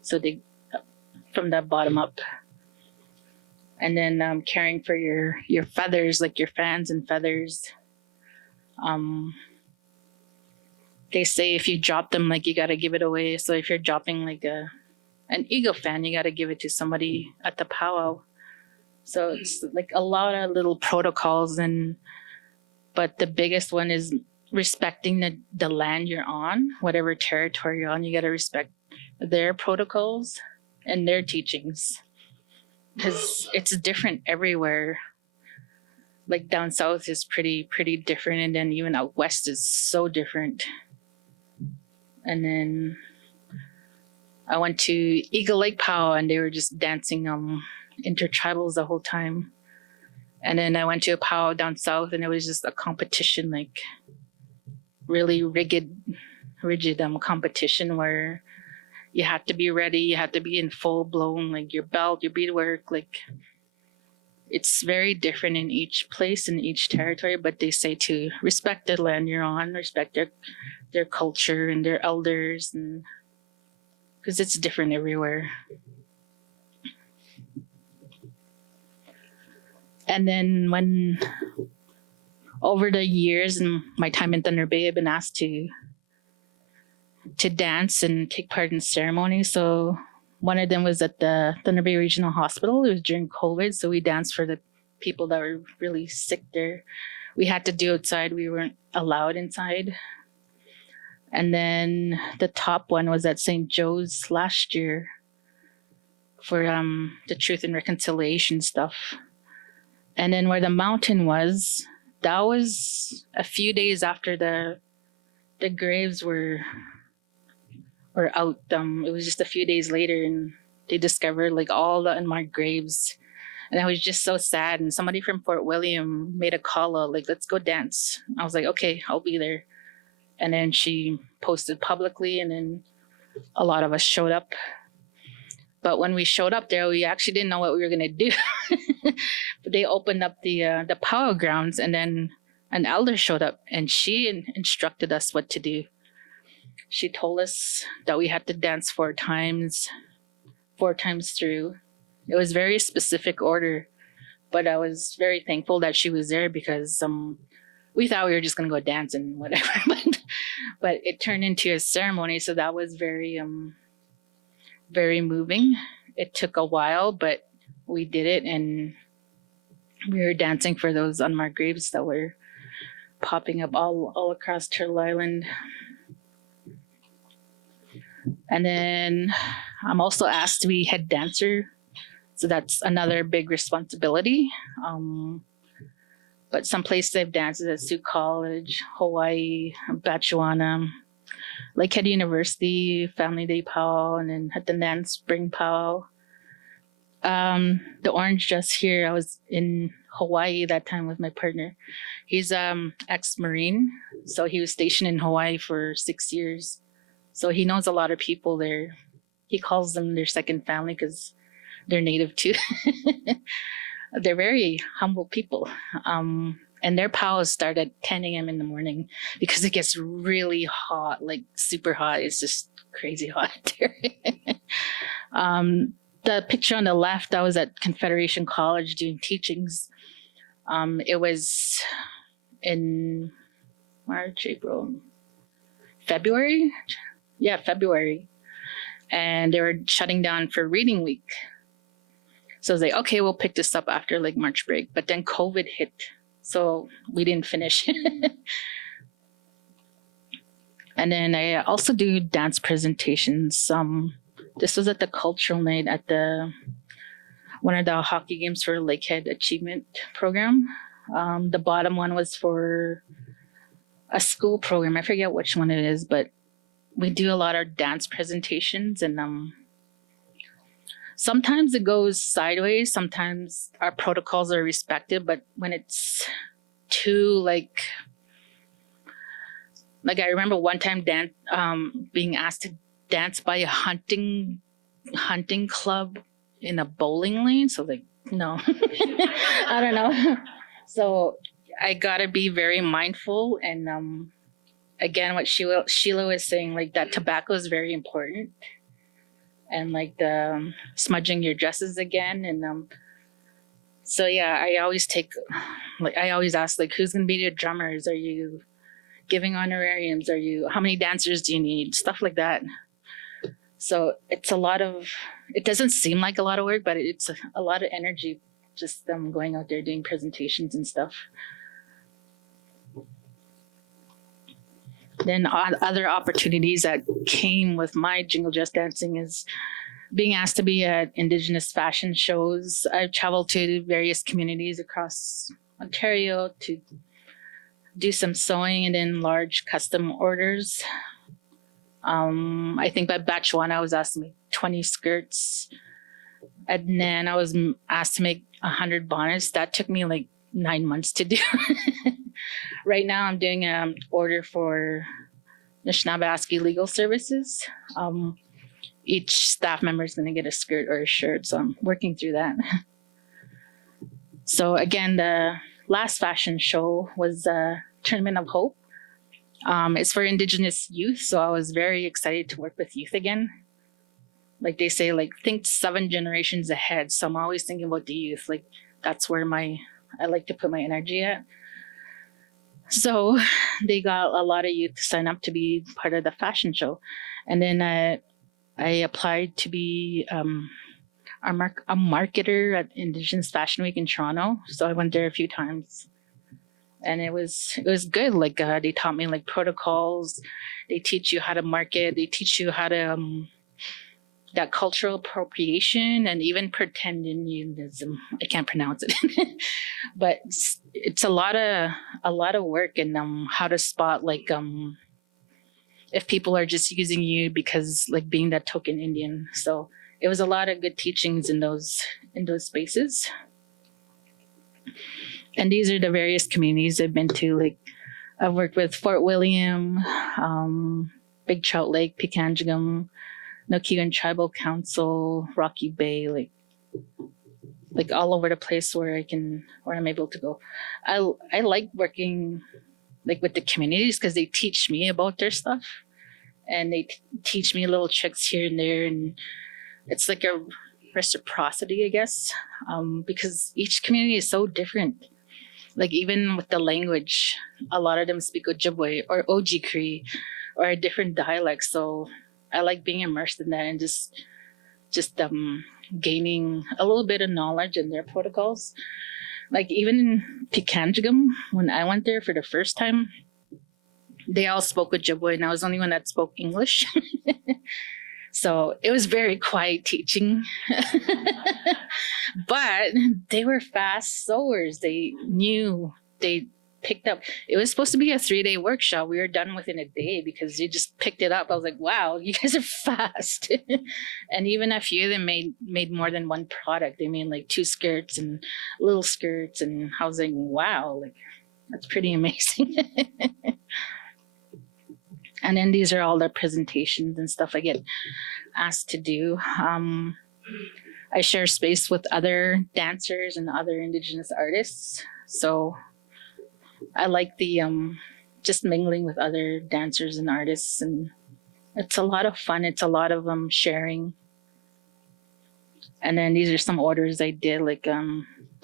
So they, from the bottom up. And then caring for your feathers, like your fans and feathers. They say if you drop them, like, you got to give it away. So if you're dropping like an eagle fan, you got to give it to somebody at the powwow. So it's like a lot of little protocols, but the biggest one is respecting the land you're on, whatever territory you're on. You got to respect their protocols and their teachings, because it's different everywhere. Like down south is pretty different, and then even out west is so different. And then I went to Eagle Lake Powwow, and they were just dancing intertribals the whole time. And then I went to a powwow down south, and it was just a competition, like really rigid competition where you had to be ready, you had to be in full blown, like your belt, your beadwork. Like, it's very different in each place, in each territory, but they say to respect the land you're on, respect their culture and their elders, and because it's different everywhere. And then when over the years and my time in Thunder Bay, I've been asked to dance and take part in ceremonies. So one of them was at the Thunder Bay Regional Hospital. It was during COVID, so we danced for the people that were really sick there. We had to do outside. We weren't allowed inside. And then the top one was at St. Joe's last year for the Truth and Reconciliation stuff. And then where the mountain was, that was a few days after the graves were out. It was just a few days later, and they discovered like all the unmarked graves. And I was just so sad. And somebody from Fort William made a call out, like, let's go dance. I was like, okay, I'll be there. And then she posted publicly, and then a lot of us showed up. But when we showed up there, we actually didn't know what we were gonna do. But they opened up the powwow grounds, and then an elder showed up, and she instructed us what to do. She told us that we had to dance 4 times through. It was very specific order, but I was very thankful that she was there, because we thought we were just gonna go dance and whatever, but it turned into a ceremony. So that was very very moving. It took a while, but we did it, and we were dancing for those unmarked graves that were popping up all across Turtle Island. And then I'm also asked to be head dancer. So that's another big responsibility. But some places I've danced is at Sioux College, Hawaii, Botswana, Lakehead University, Family Day Powwow, and then at the Nan Spring Powwow. The orange dress here, I was in Hawaii that time with my partner. He's ex-Marine, so he was stationed in Hawaii for 6 years. So he knows a lot of people there. He calls them their second family because they're native too. They're very humble people. And their powwows start at 10 a.m. in the morning because it gets really hot, like super hot. It's just crazy hot there. The picture on the left, I was at Confederation College doing teachings. It was in March, April, February. Yeah, February. And they were shutting down for reading week. So I was like, okay, we'll pick this up after like March break. But then COVID hit, so we didn't finish. And then I also do dance presentations. This was at the cultural night at one of the hockey games for Lakehead Achievement Program. The bottom one was for a school program. I forget which one it is, but we do a lot of dance presentations, and sometimes it goes sideways. Sometimes our protocols are respected, but when it's too like I remember one time being asked to dance by a hunting club in a bowling lane. So like, no, I don't know. So I gotta be very mindful. And again, what Sheila was saying, like that tobacco is very important. And like the smudging your dresses again. And so yeah, I always ask like, who's gonna be the drummers? Are you giving honorariums? How many dancers do you need? Stuff like that. So it's it doesn't seem like a lot of work, but it's a lot of energy just going out there doing presentations and stuff. Then other opportunities that came with my Jingle Dress dancing is being asked to be at Indigenous fashion shows. I've traveled to various communities across Ontario to do some sewing and then large custom orders. I think by Botswana, I was asked to make 20 skirts. And then I was asked to make 100 bonnets. That took me like 9 months to do. Right now, I'm doing an order for Anishinaabe Legal Services. Each staff member is going to get a skirt or a shirt, so I'm working through that. So again, the last fashion show was Tournament of Hope. It's for Indigenous youth, so I was very excited to work with youth again. Like they say, like think 7 generations ahead. So I'm always thinking about the youth. Like that's where I like to put my energy at. So they got a lot of youth to sign up to be part of the fashion show. And then I applied to be a marketer at Indigenous Fashion Week in Toronto. So I went there a few times. And it was good. Like they taught me like protocols. They teach you how to market. They teach you how to that cultural appropriation and even pretend Indianism. I can't pronounce it, but it's a lot of work and how to spot like if people are just using you because like being that token Indian. So it was a lot of good teachings in those spaces. And these are the various communities I've been to. Like I've worked with Fort William, Big Trout Lake, Pikanjigam, Nokegan Tribal Council, Rocky Bay, like all over the place where I'm able to go. I like working like with the communities because they teach me about their stuff and they teach me little tricks here and there, and it's like a reciprocity, I guess, because each community is so different. Like even with the language, a lot of them speak Ojibwe or Ojibwe or a different dialect. So I like being immersed in that and just gaining a little bit of knowledge in their protocols. Like even in Pikanjigam, when I went there for the first time, they all spoke Ojibwe and I was the only one that spoke English. So it was very quiet teaching. But they were fast sewers. They knew they picked up. It was supposed to be a 3-day workshop. We were done within a day because they just picked it up. I was like, wow, you guys are fast. And even a few of them made more than one product. They made like 2 skirts and little skirts, and I was like, wow, like that's pretty amazing. And then these are all the presentations and stuff I get asked to do. I share space with other dancers and other Indigenous artists. So I like the just mingling with other dancers and artists, and it's a lot of fun. It's a lot of sharing. And then these are some orders I did. Like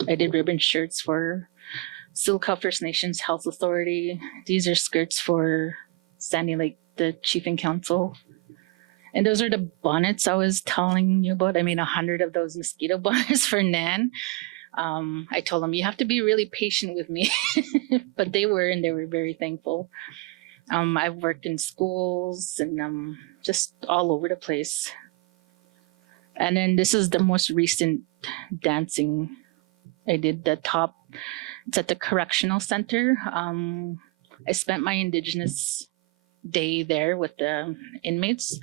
I did ribbon shirts for Silka First Nations Health Authority. These are skirts for Sandy Lake, the Chief and Council. And those are the bonnets I was telling you about. I made 100 of those mosquito bonnets for Nan. I told them, you have to be really patient with me. But they were, and they were very thankful. I've worked in schools and just all over the place. And then this is the most recent dancing. I did the top. It's at the correctional center. I spent my Indigenous day there with the inmates.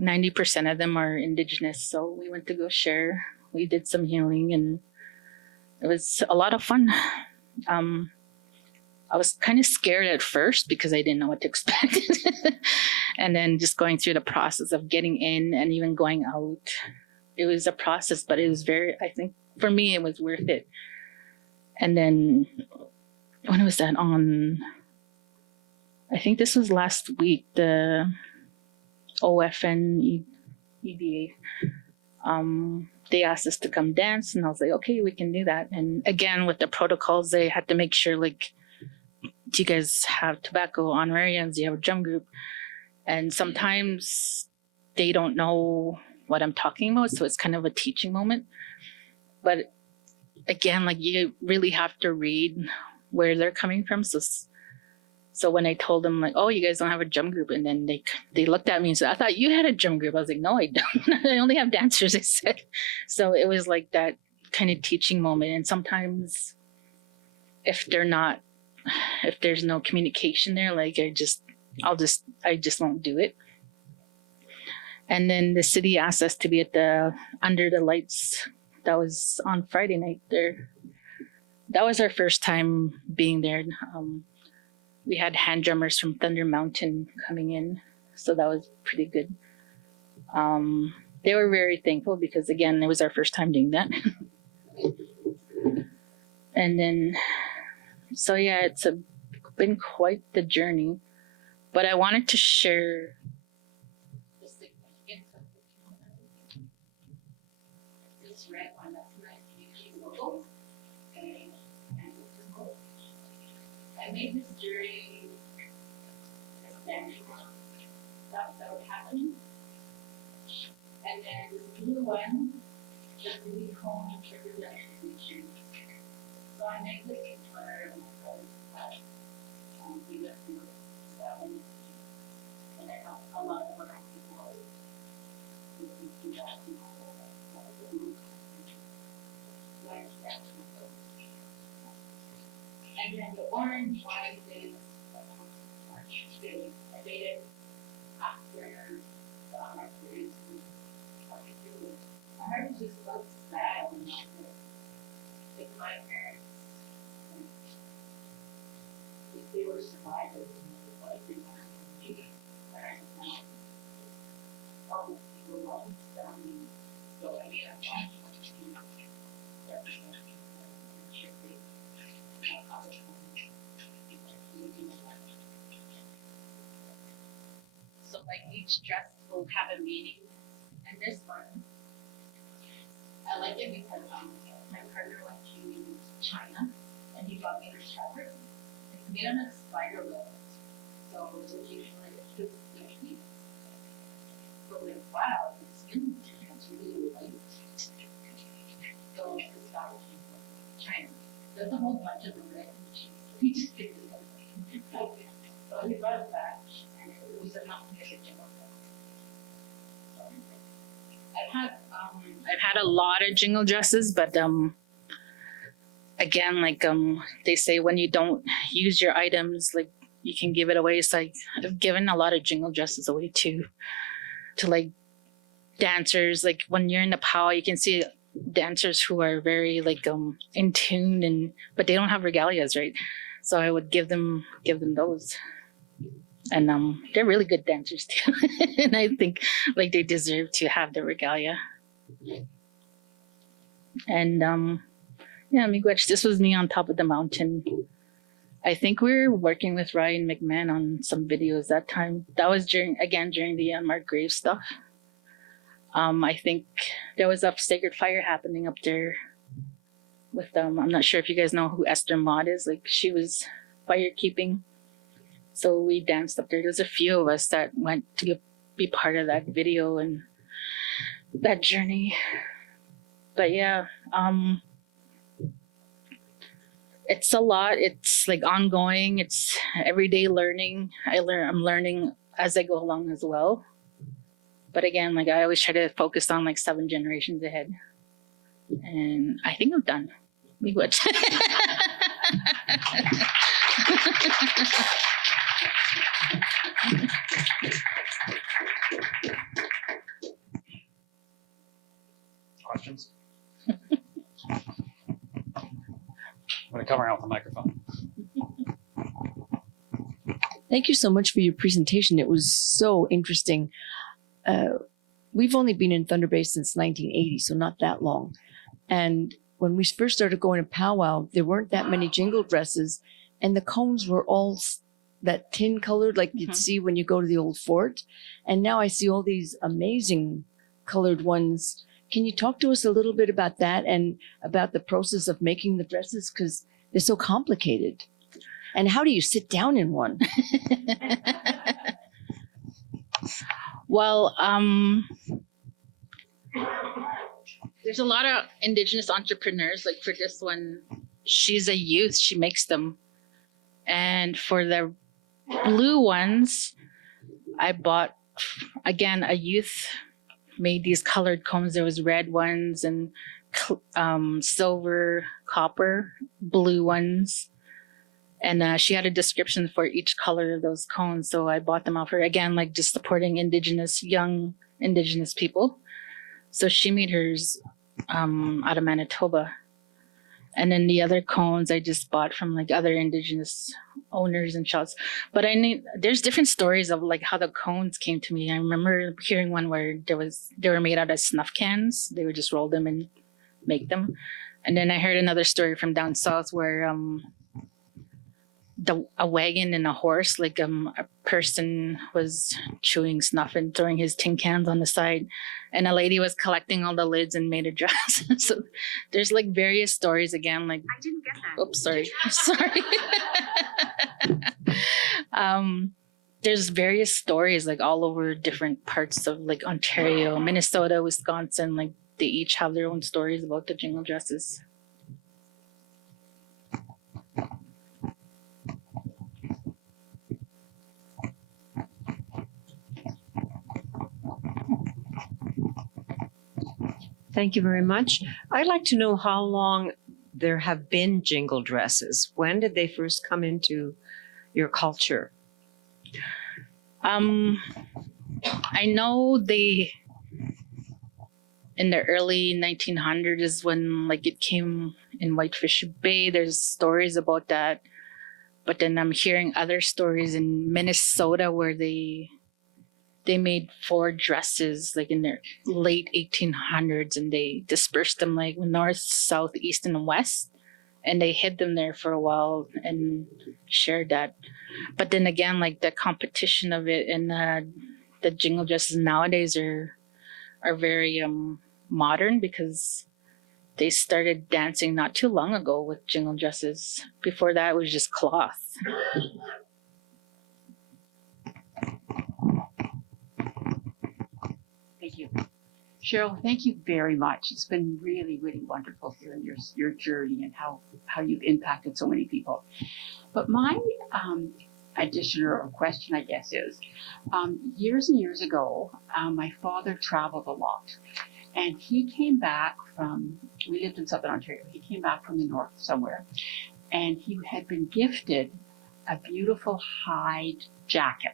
90% of them are Indigenous, so we went to go share. We did some healing, and it was a lot of fun. I was kind of scared at first because I didn't know what to expect. And then just going through the process of getting in and even going out. It was a process, but it was I think for me, it was worth it. And then when was that on? I think this was last week, the OFN EBA. They asked us to come dance, and I was like, okay, we can do that. And again, with the protocols, they had to make sure, like, do you guys have tobacco honorariums? Do you have a drum group? And sometimes they don't know what I'm talking about, so it's kind of a teaching moment. But again, like, you really have to read where they're coming from. So when I told them, like, oh, you guys don't have a drum group, and then they looked at me and said, I thought you had a drum group. I was like, no, I don't. I only have dancers, I said. So it was like that kind of teaching moment. And sometimes if there's no communication there, like I just won't do it. And then the city asked us to be at the Under the Lights. That was on Friday night there. That was our first time being there. We had hand drummers from Thunder Mountain coming in, so that was pretty good. They were very thankful because, again, it was our first time doing that. And then, so yeah, it's been quite the journey. But I wanted to share this red one. That's my logo. I made this during this pandemic. That was happening. And then this blue one, just really home and trigger the execution. So I made this in Twitter and my friends that we went through that one. And I know a lot of other people who do that. And then the orange one is I made it after the honor series. My heart is just so sad. Like my parents, if they were survivors, what if they weren't? All these people love them. So I mean, I'm trying to so like each dress will have a meaning, and this one I like it because my partner went to China and he got me this fabric. It's made on a spider web, so it's usually like a cute skin. But like, wow, the skin is really light. So this fabric came from China. There's a whole bunch of them, right? We just picked it up. So we brought it back, and it was enough to make a jingle dress. So I've had a lot of jingle dresses, but again, like they say, when you don't use your items, like you can give it away. So I've given a lot of jingle dresses away to like dancers. Like when you're in the powwow, you can see dancers who are very like in tune, but they don't have regalias, right? So I would give them those. And they're really good dancers too. And I think like they deserve to have the regalia. And yeah, miigwech, this was me on top of the mountain. I think we were working with Ryan McMahon on some videos that time. That was during the unmarked grave stuff. I think there was a sacred fire happening up there with I'm not sure if you guys know who Esther Maud is. Like she was firekeeping. So we danced up there. There's a few of us that went to be part of that video and that journey. But yeah, it's a lot. It's like ongoing. It's everyday learning. I'm learning as I go along as well. But again, like I always try to focus on like 7 generations ahead. And I think I'm done. We would. Questions? I'm going to come around with the microphone. Thank you so much for your presentation. It was so interesting. We've only been in Thunder Bay since 1980, so not that long. And when we first started going to powwow, there weren't that many jingle dresses, and the cones were all that tin colored, like you'd see when you go to the old fort. And now I see all these amazing colored ones. Can you talk to us a little bit about that and about the process of making the dresses? Because they're so complicated. And how do you sit down in one? Well, there's a lot of Indigenous entrepreneurs. Like for this one, she's a youth. She makes them. And for the blue ones, I bought, again, a youth made these colored combs. There was red ones and silver, copper, blue ones. And she had a description for each color of those cones. So I bought them off her. Again, like just supporting young Indigenous people. So she made hers out of Manitoba. And then the other cones I just bought from like other Indigenous owners and shops. But there's different stories of like how the cones came to me. I remember hearing one where they were made out of snuff cans. They would just roll them and make them. And then I heard another story from down south where a wagon and a horse, like a person was chewing snuff and throwing his tin cans on the side, and a lady was collecting all the lids and made a dress. So there's like various stories again. Like I didn't get that. Oops, sorry. There's various stories like all over different parts of like Ontario, Minnesota, Wisconsin. Like they each have their own stories about the jingle dresses. Thank you very much. I'd like to know how long there have been jingle dresses. When did they first come into your culture? I know in the early 1900s is when like it came in Whitefish Bay. There's stories about that. But then I'm hearing other stories in Minnesota where they made 4 dresses like in their late 1800s, and they dispersed them like north, south, east, and west, and they hid them there for a while and shared that. But then again, like the competition of it and the jingle dresses nowadays are very modern, because they started dancing not too long ago with jingle dresses. Before that, it was just cloth. Thank you. Cheryl, thank you very much. It's been really, really wonderful hearing your journey and how you've impacted so many people. But my addition or question, I guess, is years and years ago, my father traveled a lot. And he came back from, we lived in Southern Ontario, he came back from the north somewhere, and he had been gifted a beautiful hide jacket.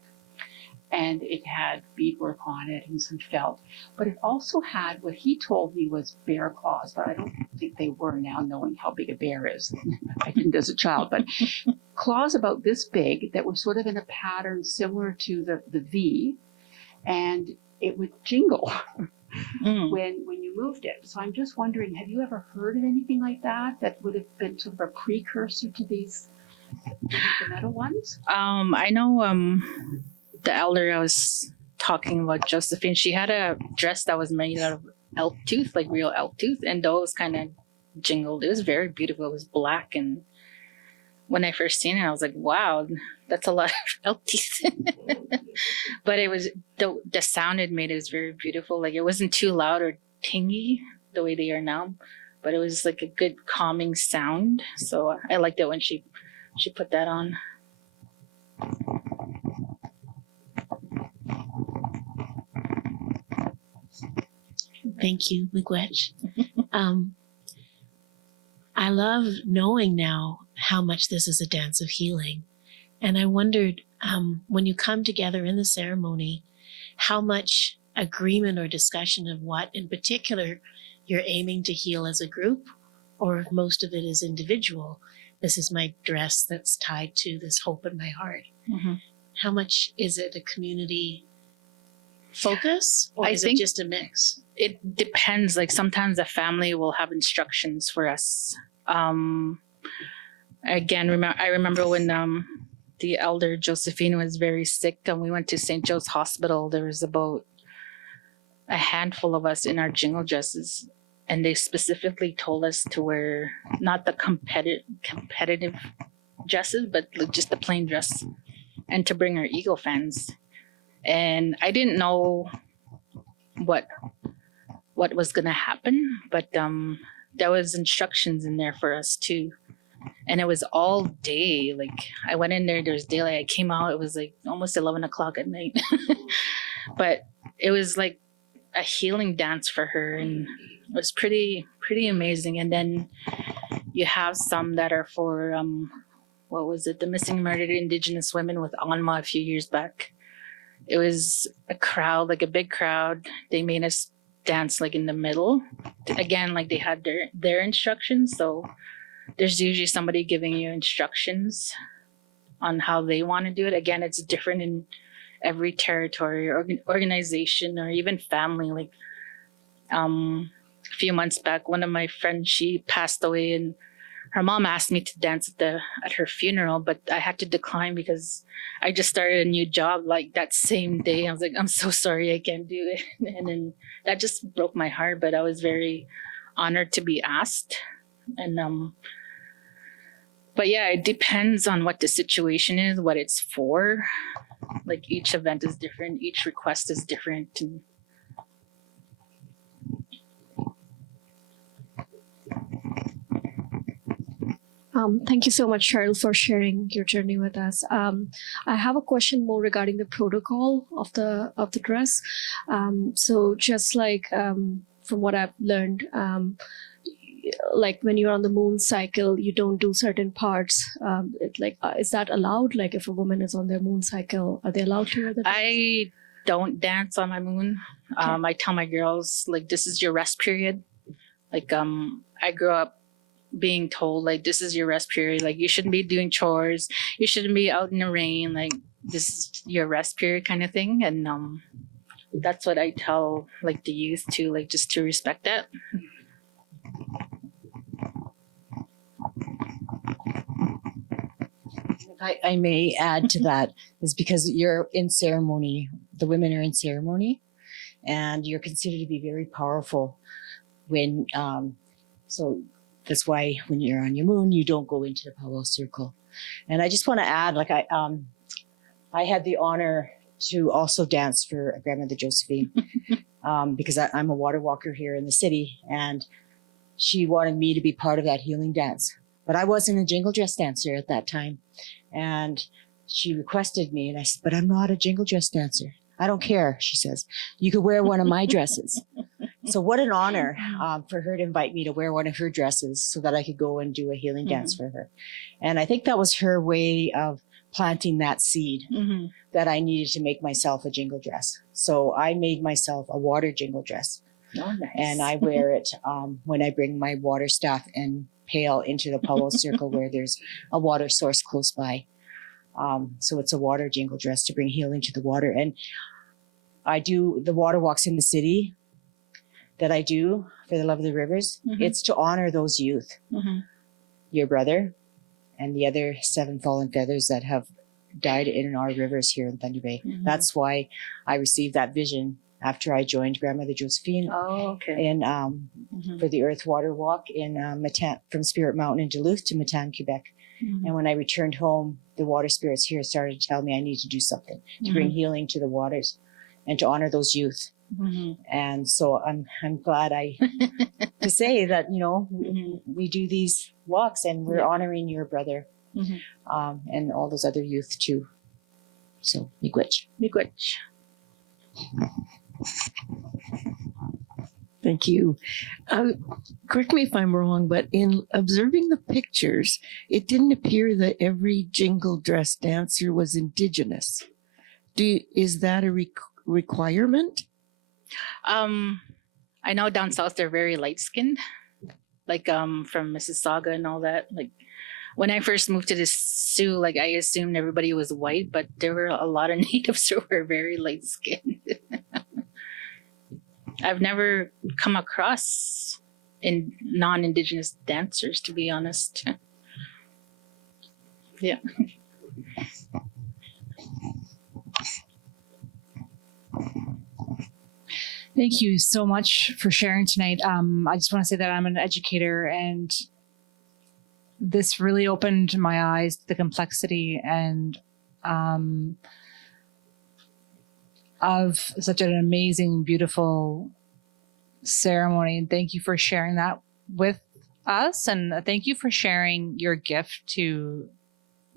And it had beadwork on it and some felt, but it also had what he told me was bear claws, but I don't think they were now, knowing how big a bear is. I didn't as a child, but claws about this big that were sort of in a pattern similar to the V, and it would jingle when you moved it. So I'm just wondering, have you ever heard of anything like that that would have been sort of a precursor to these the metal ones? I know the elder I was talking about, Josephine, she had a dress that was made out of elk tooth, like real elk tooth, and those kind of jingled. It was very beautiful. It was black, and when I first seen it, I was like, wow, that's a lot of elk teeth. But it was the sound it made is very beautiful. Like, it wasn't too loud or tingy the way they are now, but it was like a good calming sound. So I liked it when she put that on. Thank you, Miigwech. I love knowing now how much this is a dance of healing. And I wondered, when you come together in the ceremony, how much agreement or discussion of what in particular you're aiming to heal as a group, or if most of it is individual. This is my dress that's tied to this hope in my heart. Mm-hmm. How much is it a community focus, or I is think it just a mix? It depends. Like, sometimes the family will have instructions for us. Again, I remember when the elder Josephine was very sick and we went to St. Joe's Hospital. There was about a handful of us in our jingle dresses, and they specifically told us to wear not the competitive dresses, but just the plain dress, and to bring our eagle fans. And I didn't know what was gonna happen, but there was instructions in there for us too. And it was all day. Like, I went in there was daylight. I came out, it was like almost 11 o'clock at night. But it was like a healing dance for her, and it was pretty amazing. And then you have some that are for what was it, the missing murdered Indigenous women with Anma a few years back. It was a crowd, like a big crowd. They made us dance like in the middle. Again, like they had their instructions. So there's usually somebody giving you instructions on how they want to do it. Again, it's different in every territory or organization or even family. Like a few months back, one of my friends, she passed away, and her mom asked me to dance at her funeral, but I had to decline because I just started a new job like that same day. I was like, I'm so sorry, I can't do it. And then that just broke my heart, but I was very honored to be asked. And but yeah, it depends on what the situation is, what it's for. Like, each event is different, each request is different. And thank you so much, Cheryl, for sharing your journey with us. I have a question more regarding the protocol of the dress. So just like from what I've learned, like when you're on the moon cycle, you don't do certain parts. Is that allowed? Like, if a woman is on their moon cycle, are they allowed to wear the dress? I don't dance on my moon. Okay. I tell my girls, like, this is your rest period. Like, I grew up being told, like, this is your rest period. Like, you shouldn't be doing chores. You shouldn't be out in the rain. Like, this is your rest period kind of thing. And that's what I tell, like, the youth to, like, just to respect that. If I may add to that, is because you're in ceremony, the women are in ceremony, and you're considered to be very powerful when, so that's why when you're on your moon, you don't go into the powwow circle. And I just want to add, like, I had the honor to also dance for Grandmother Josephine because I'm a water walker here in the city, and she wanted me to be part of that healing dance. But I wasn't a jingle dress dancer at that time. And she requested me, and I said, but I'm not a jingle dress dancer. I don't care, she says. You could wear one of my dresses. So what an honor for her to invite me to wear one of her dresses so that I could go and do a healing dance for her. And I think that was her way of planting that seed that I needed to make myself a jingle dress. So I made myself a water jingle dress. Oh, nice. And I wear it when I bring my water staff and pail into the Palo Circle where there's a water source close by. So it's a water jingle dress to bring healing to the water. And I do the water walks in the city that I do for the Love of the Rivers. It's to honor those youth, your brother, and the other 7 fallen feathers that have died in our rivers here in Thunder Bay. That's why I received that vision after I joined Grandmother Josephine in for the Earth Water Walk in Matan, from Spirit Mountain in Duluth to Matan, Quebec. And when I returned home, the water spirits here started to tell me I need to do something to bring healing to the waters and to honor those youth. And so I'm glad to say that, you know, we do these walks and we're honoring your brother and all those other youth too. So miigwech. Miigwech. Thank you. Correct me if I'm wrong, but in observing the pictures, it didn't appear that every jingle dress dancer was Indigenous. Is that a requirement? I know down south they're very light skinned, like from Mississauga and all that. Like when I first moved to the Sioux, like I assumed everybody was white, but there were a lot of natives who were very light skinned. I've never come across non-Indigenous dancers, to be honest. Yeah. Thank you so much for sharing tonight. I just want to say that I'm an educator, and this really opened my eyes to the complexity and of such an amazing, beautiful ceremony. And thank you for sharing that with us. And thank you for sharing your gift to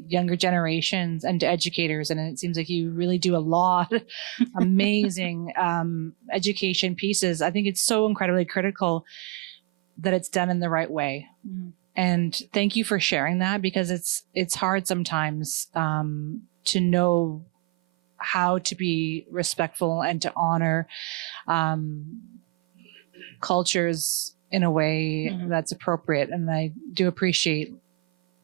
younger generations and to educators. And it seems like you really do a lot of amazing education pieces. I think it's so incredibly critical that it's done in the right way. And thank you for sharing that, because it's hard sometimes to know how to be respectful and to honor cultures in a way that's appropriate. And I do appreciate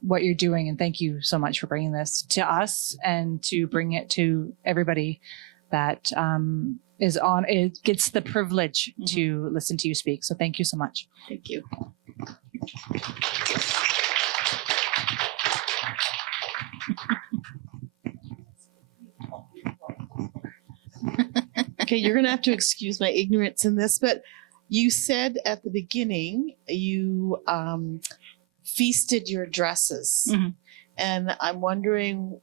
what you're doing. And thank you so much for bringing this to us and to bring it to everybody that it gets the privilege to listen to you speak. So thank you so much. Thank you. Okay, you're going to have to excuse my ignorance in this, but you said at the beginning you feasted your dresses. And I'm wondering,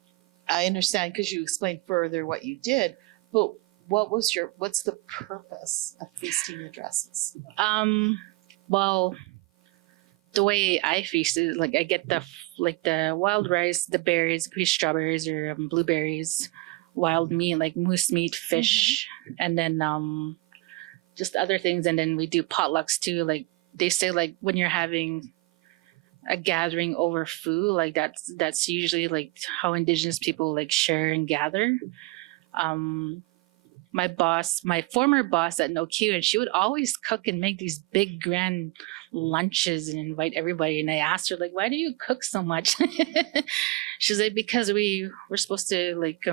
I understand because you explained further what you did, but what's the purpose of feasting your dresses? Well, the way I feast is like I get the wild rice, the berries, could be strawberries or blueberries, wild meat like moose meat, fish, and then just other things. And then we do potlucks too. Like they say, like when you're having a gathering over food, like that's usually like how Indigenous people like share and gather. My former boss at NoQ, and she would always cook and make these big grand lunches and invite everybody. And I asked her, like, why do you cook so much? She's like, because we're supposed to like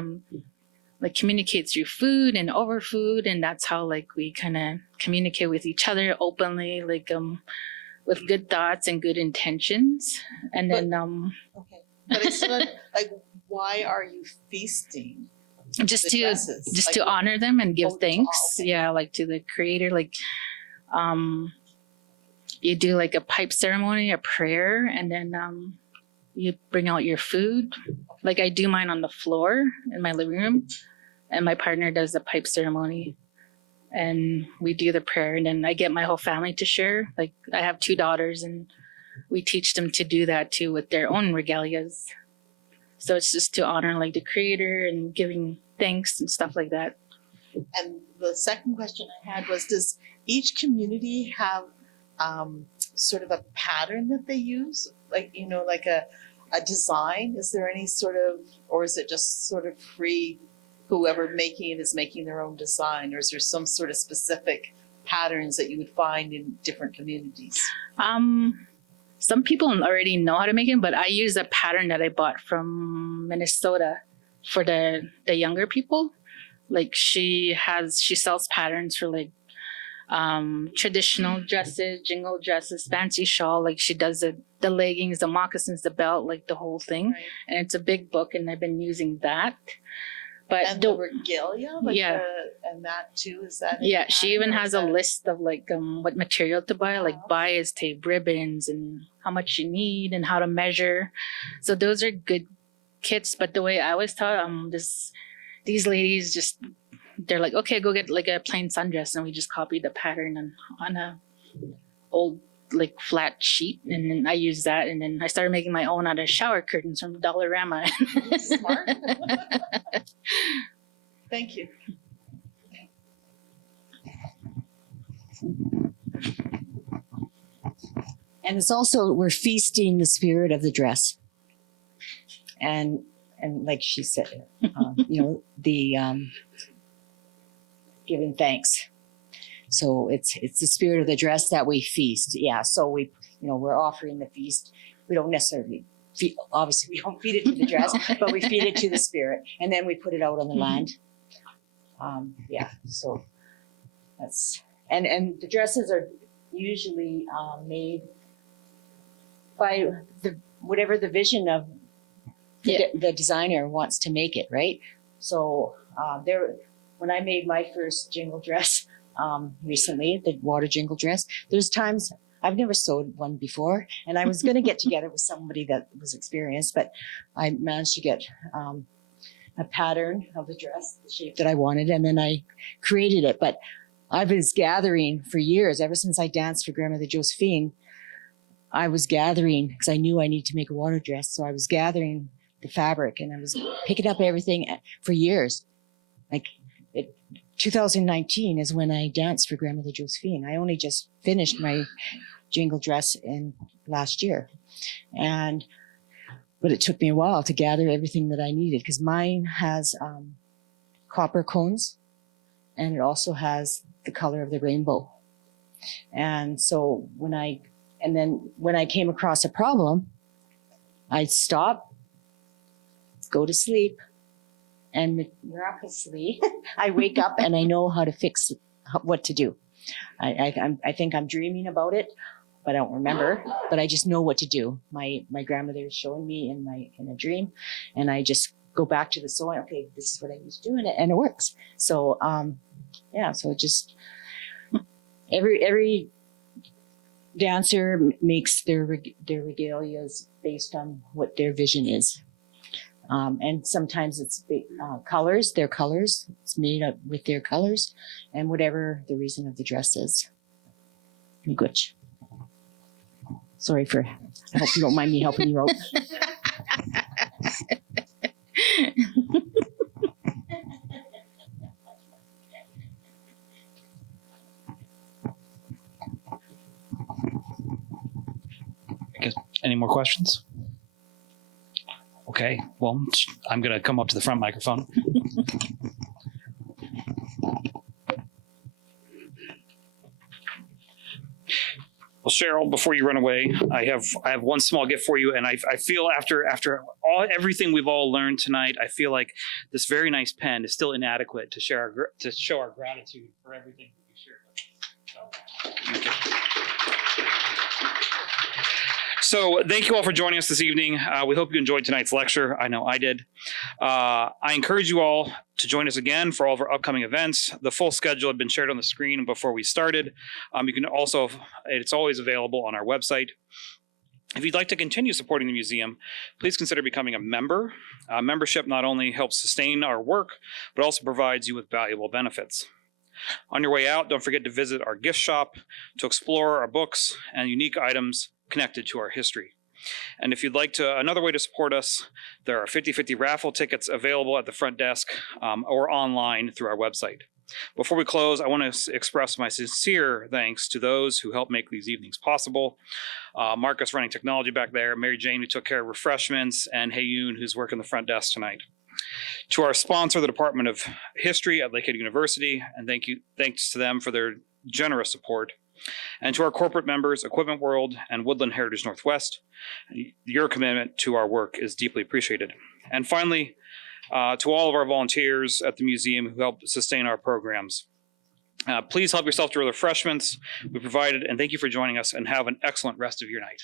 communicate through food and over food, and that's how like we kind of communicate with each other openly, like with good thoughts and good intentions. And then okay, but it's not like, why are you feasting? Just to honor them and give thanks. Yeah, like to the creator. Like you do like a pipe ceremony, a prayer, and then you bring out your food. Like I do mine on the floor in my living room, and my partner does the pipe ceremony, and we do the prayer, and then I get my whole family to share. Like I have 2 daughters, and we teach them to do that too with their own regalias. So it's just to honor like the creator and giving thanks and stuff like that. And the second question I had was, does each community have sort of a pattern that they use? Like, you know, like a design? Is there any sort of, or is it just sort of free, whoever making it is making their own design? Or is there some sort of specific patterns that you would find in different communities? Some people already know how to make it, but I use a pattern that I bought from Minnesota for the younger people. Like she sells patterns for like traditional dresses, jingle dresses, fancy shawl. Like she does the leggings, the moccasins, the belt, like the whole thing. Right. And it's a big book, and I've been using that. But And the regalia, like yeah. And that too, is that? Yeah, she even has a list. list of like what material to buy, like bias tape, ribbons, and how much you need and how to measure. So those are good kits. But the way I was taught, these ladies just, they're like, okay, go get like a plain sundress, and we just copied the pattern on a old like flat sheet, and then I used that, and then I started making my own out of shower curtains from Dollarama. Smart. Thank you. And it's also, we're feasting the spirit of the dress. And like she said, you know, the giving thanks. So it's the spirit of the dress that we feast. Yeah. So we're offering the feast. We don't necessarily obviously we don't feed it to the dress, but we feed it to the spirit, and then we put it out on the land. Yeah. So that's, and the dresses are usually made by whatever the vision of the designer wants to make it, right? So when I made my first jingle dress recently, the water jingle dress, there's times I've never sewed one before, and I was going to get together with somebody that was experienced, but I managed to get a pattern of the dress, the shape that I wanted, and then I created it. But I was gathering for years, ever since I danced for Grandmother Josephine. I was gathering because I knew I needed to make a water dress. So I was gathering the fabric, and I was picking up everything for years. Like 2019 is when I danced for Grandmother Josephine. I only just finished my jingle dress in last year. But it took me a while to gather everything that I needed, because mine has copper cones, and it also has the color of the rainbow. And so when I came across a problem, I'd stop, go to sleep, and miraculously, I wake up and I know how to fix what to do. I think I'm dreaming about it, but I don't remember. But I just know what to do. My grandmother is showing me in a dream, and I just go back to the sewing. Okay, this is what I used to do, and it works. So yeah. So just every dancer makes their regalias based on what their vision is. And sometimes it's colors, their colors. It's made up with their colors, and whatever the reason of the dress is. Good. Sorry I hope you don't mind me helping you out. Any more questions? Okay, well, I'm going to come up to the front microphone. Well, Cheryl, before you run away, I have one small gift for you, and I feel after everything we've all learned tonight, I feel like this very nice pen is still inadequate to show our gratitude for everything that you shared. Okay. So thank you all for joining us this evening. We hope you enjoyed tonight's lecture. I know I did. I encourage you all to join us again for all of our upcoming events. The full schedule had been shared on the screen before we started. You can also, it's always available on our website. If you'd like to continue supporting the museum, please consider becoming a member. Membership not only helps sustain our work, but also provides you with valuable benefits. On your way out, don't forget to visit our gift shop to explore our books and unique items connected to our history. And if you'd like another way to support us, there are 50/50 raffle tickets available at the front desk or online through our website. Before we close, I want to express my sincere thanks to those who helped make these evenings possible. Marcus running technology back there, Mary Jane who took care of refreshments, and Hayoon who's working the front desk tonight. To our sponsor, the Department of History at Lakehead University, and thanks to them for their generous support. And to our corporate members, Equipment World and Woodland Heritage Northwest, your commitment to our work is deeply appreciated. And finally, to all of our volunteers at the museum who help sustain our programs. Please help yourself to refreshments we provided, and thank you for joining us, and have an excellent rest of your night.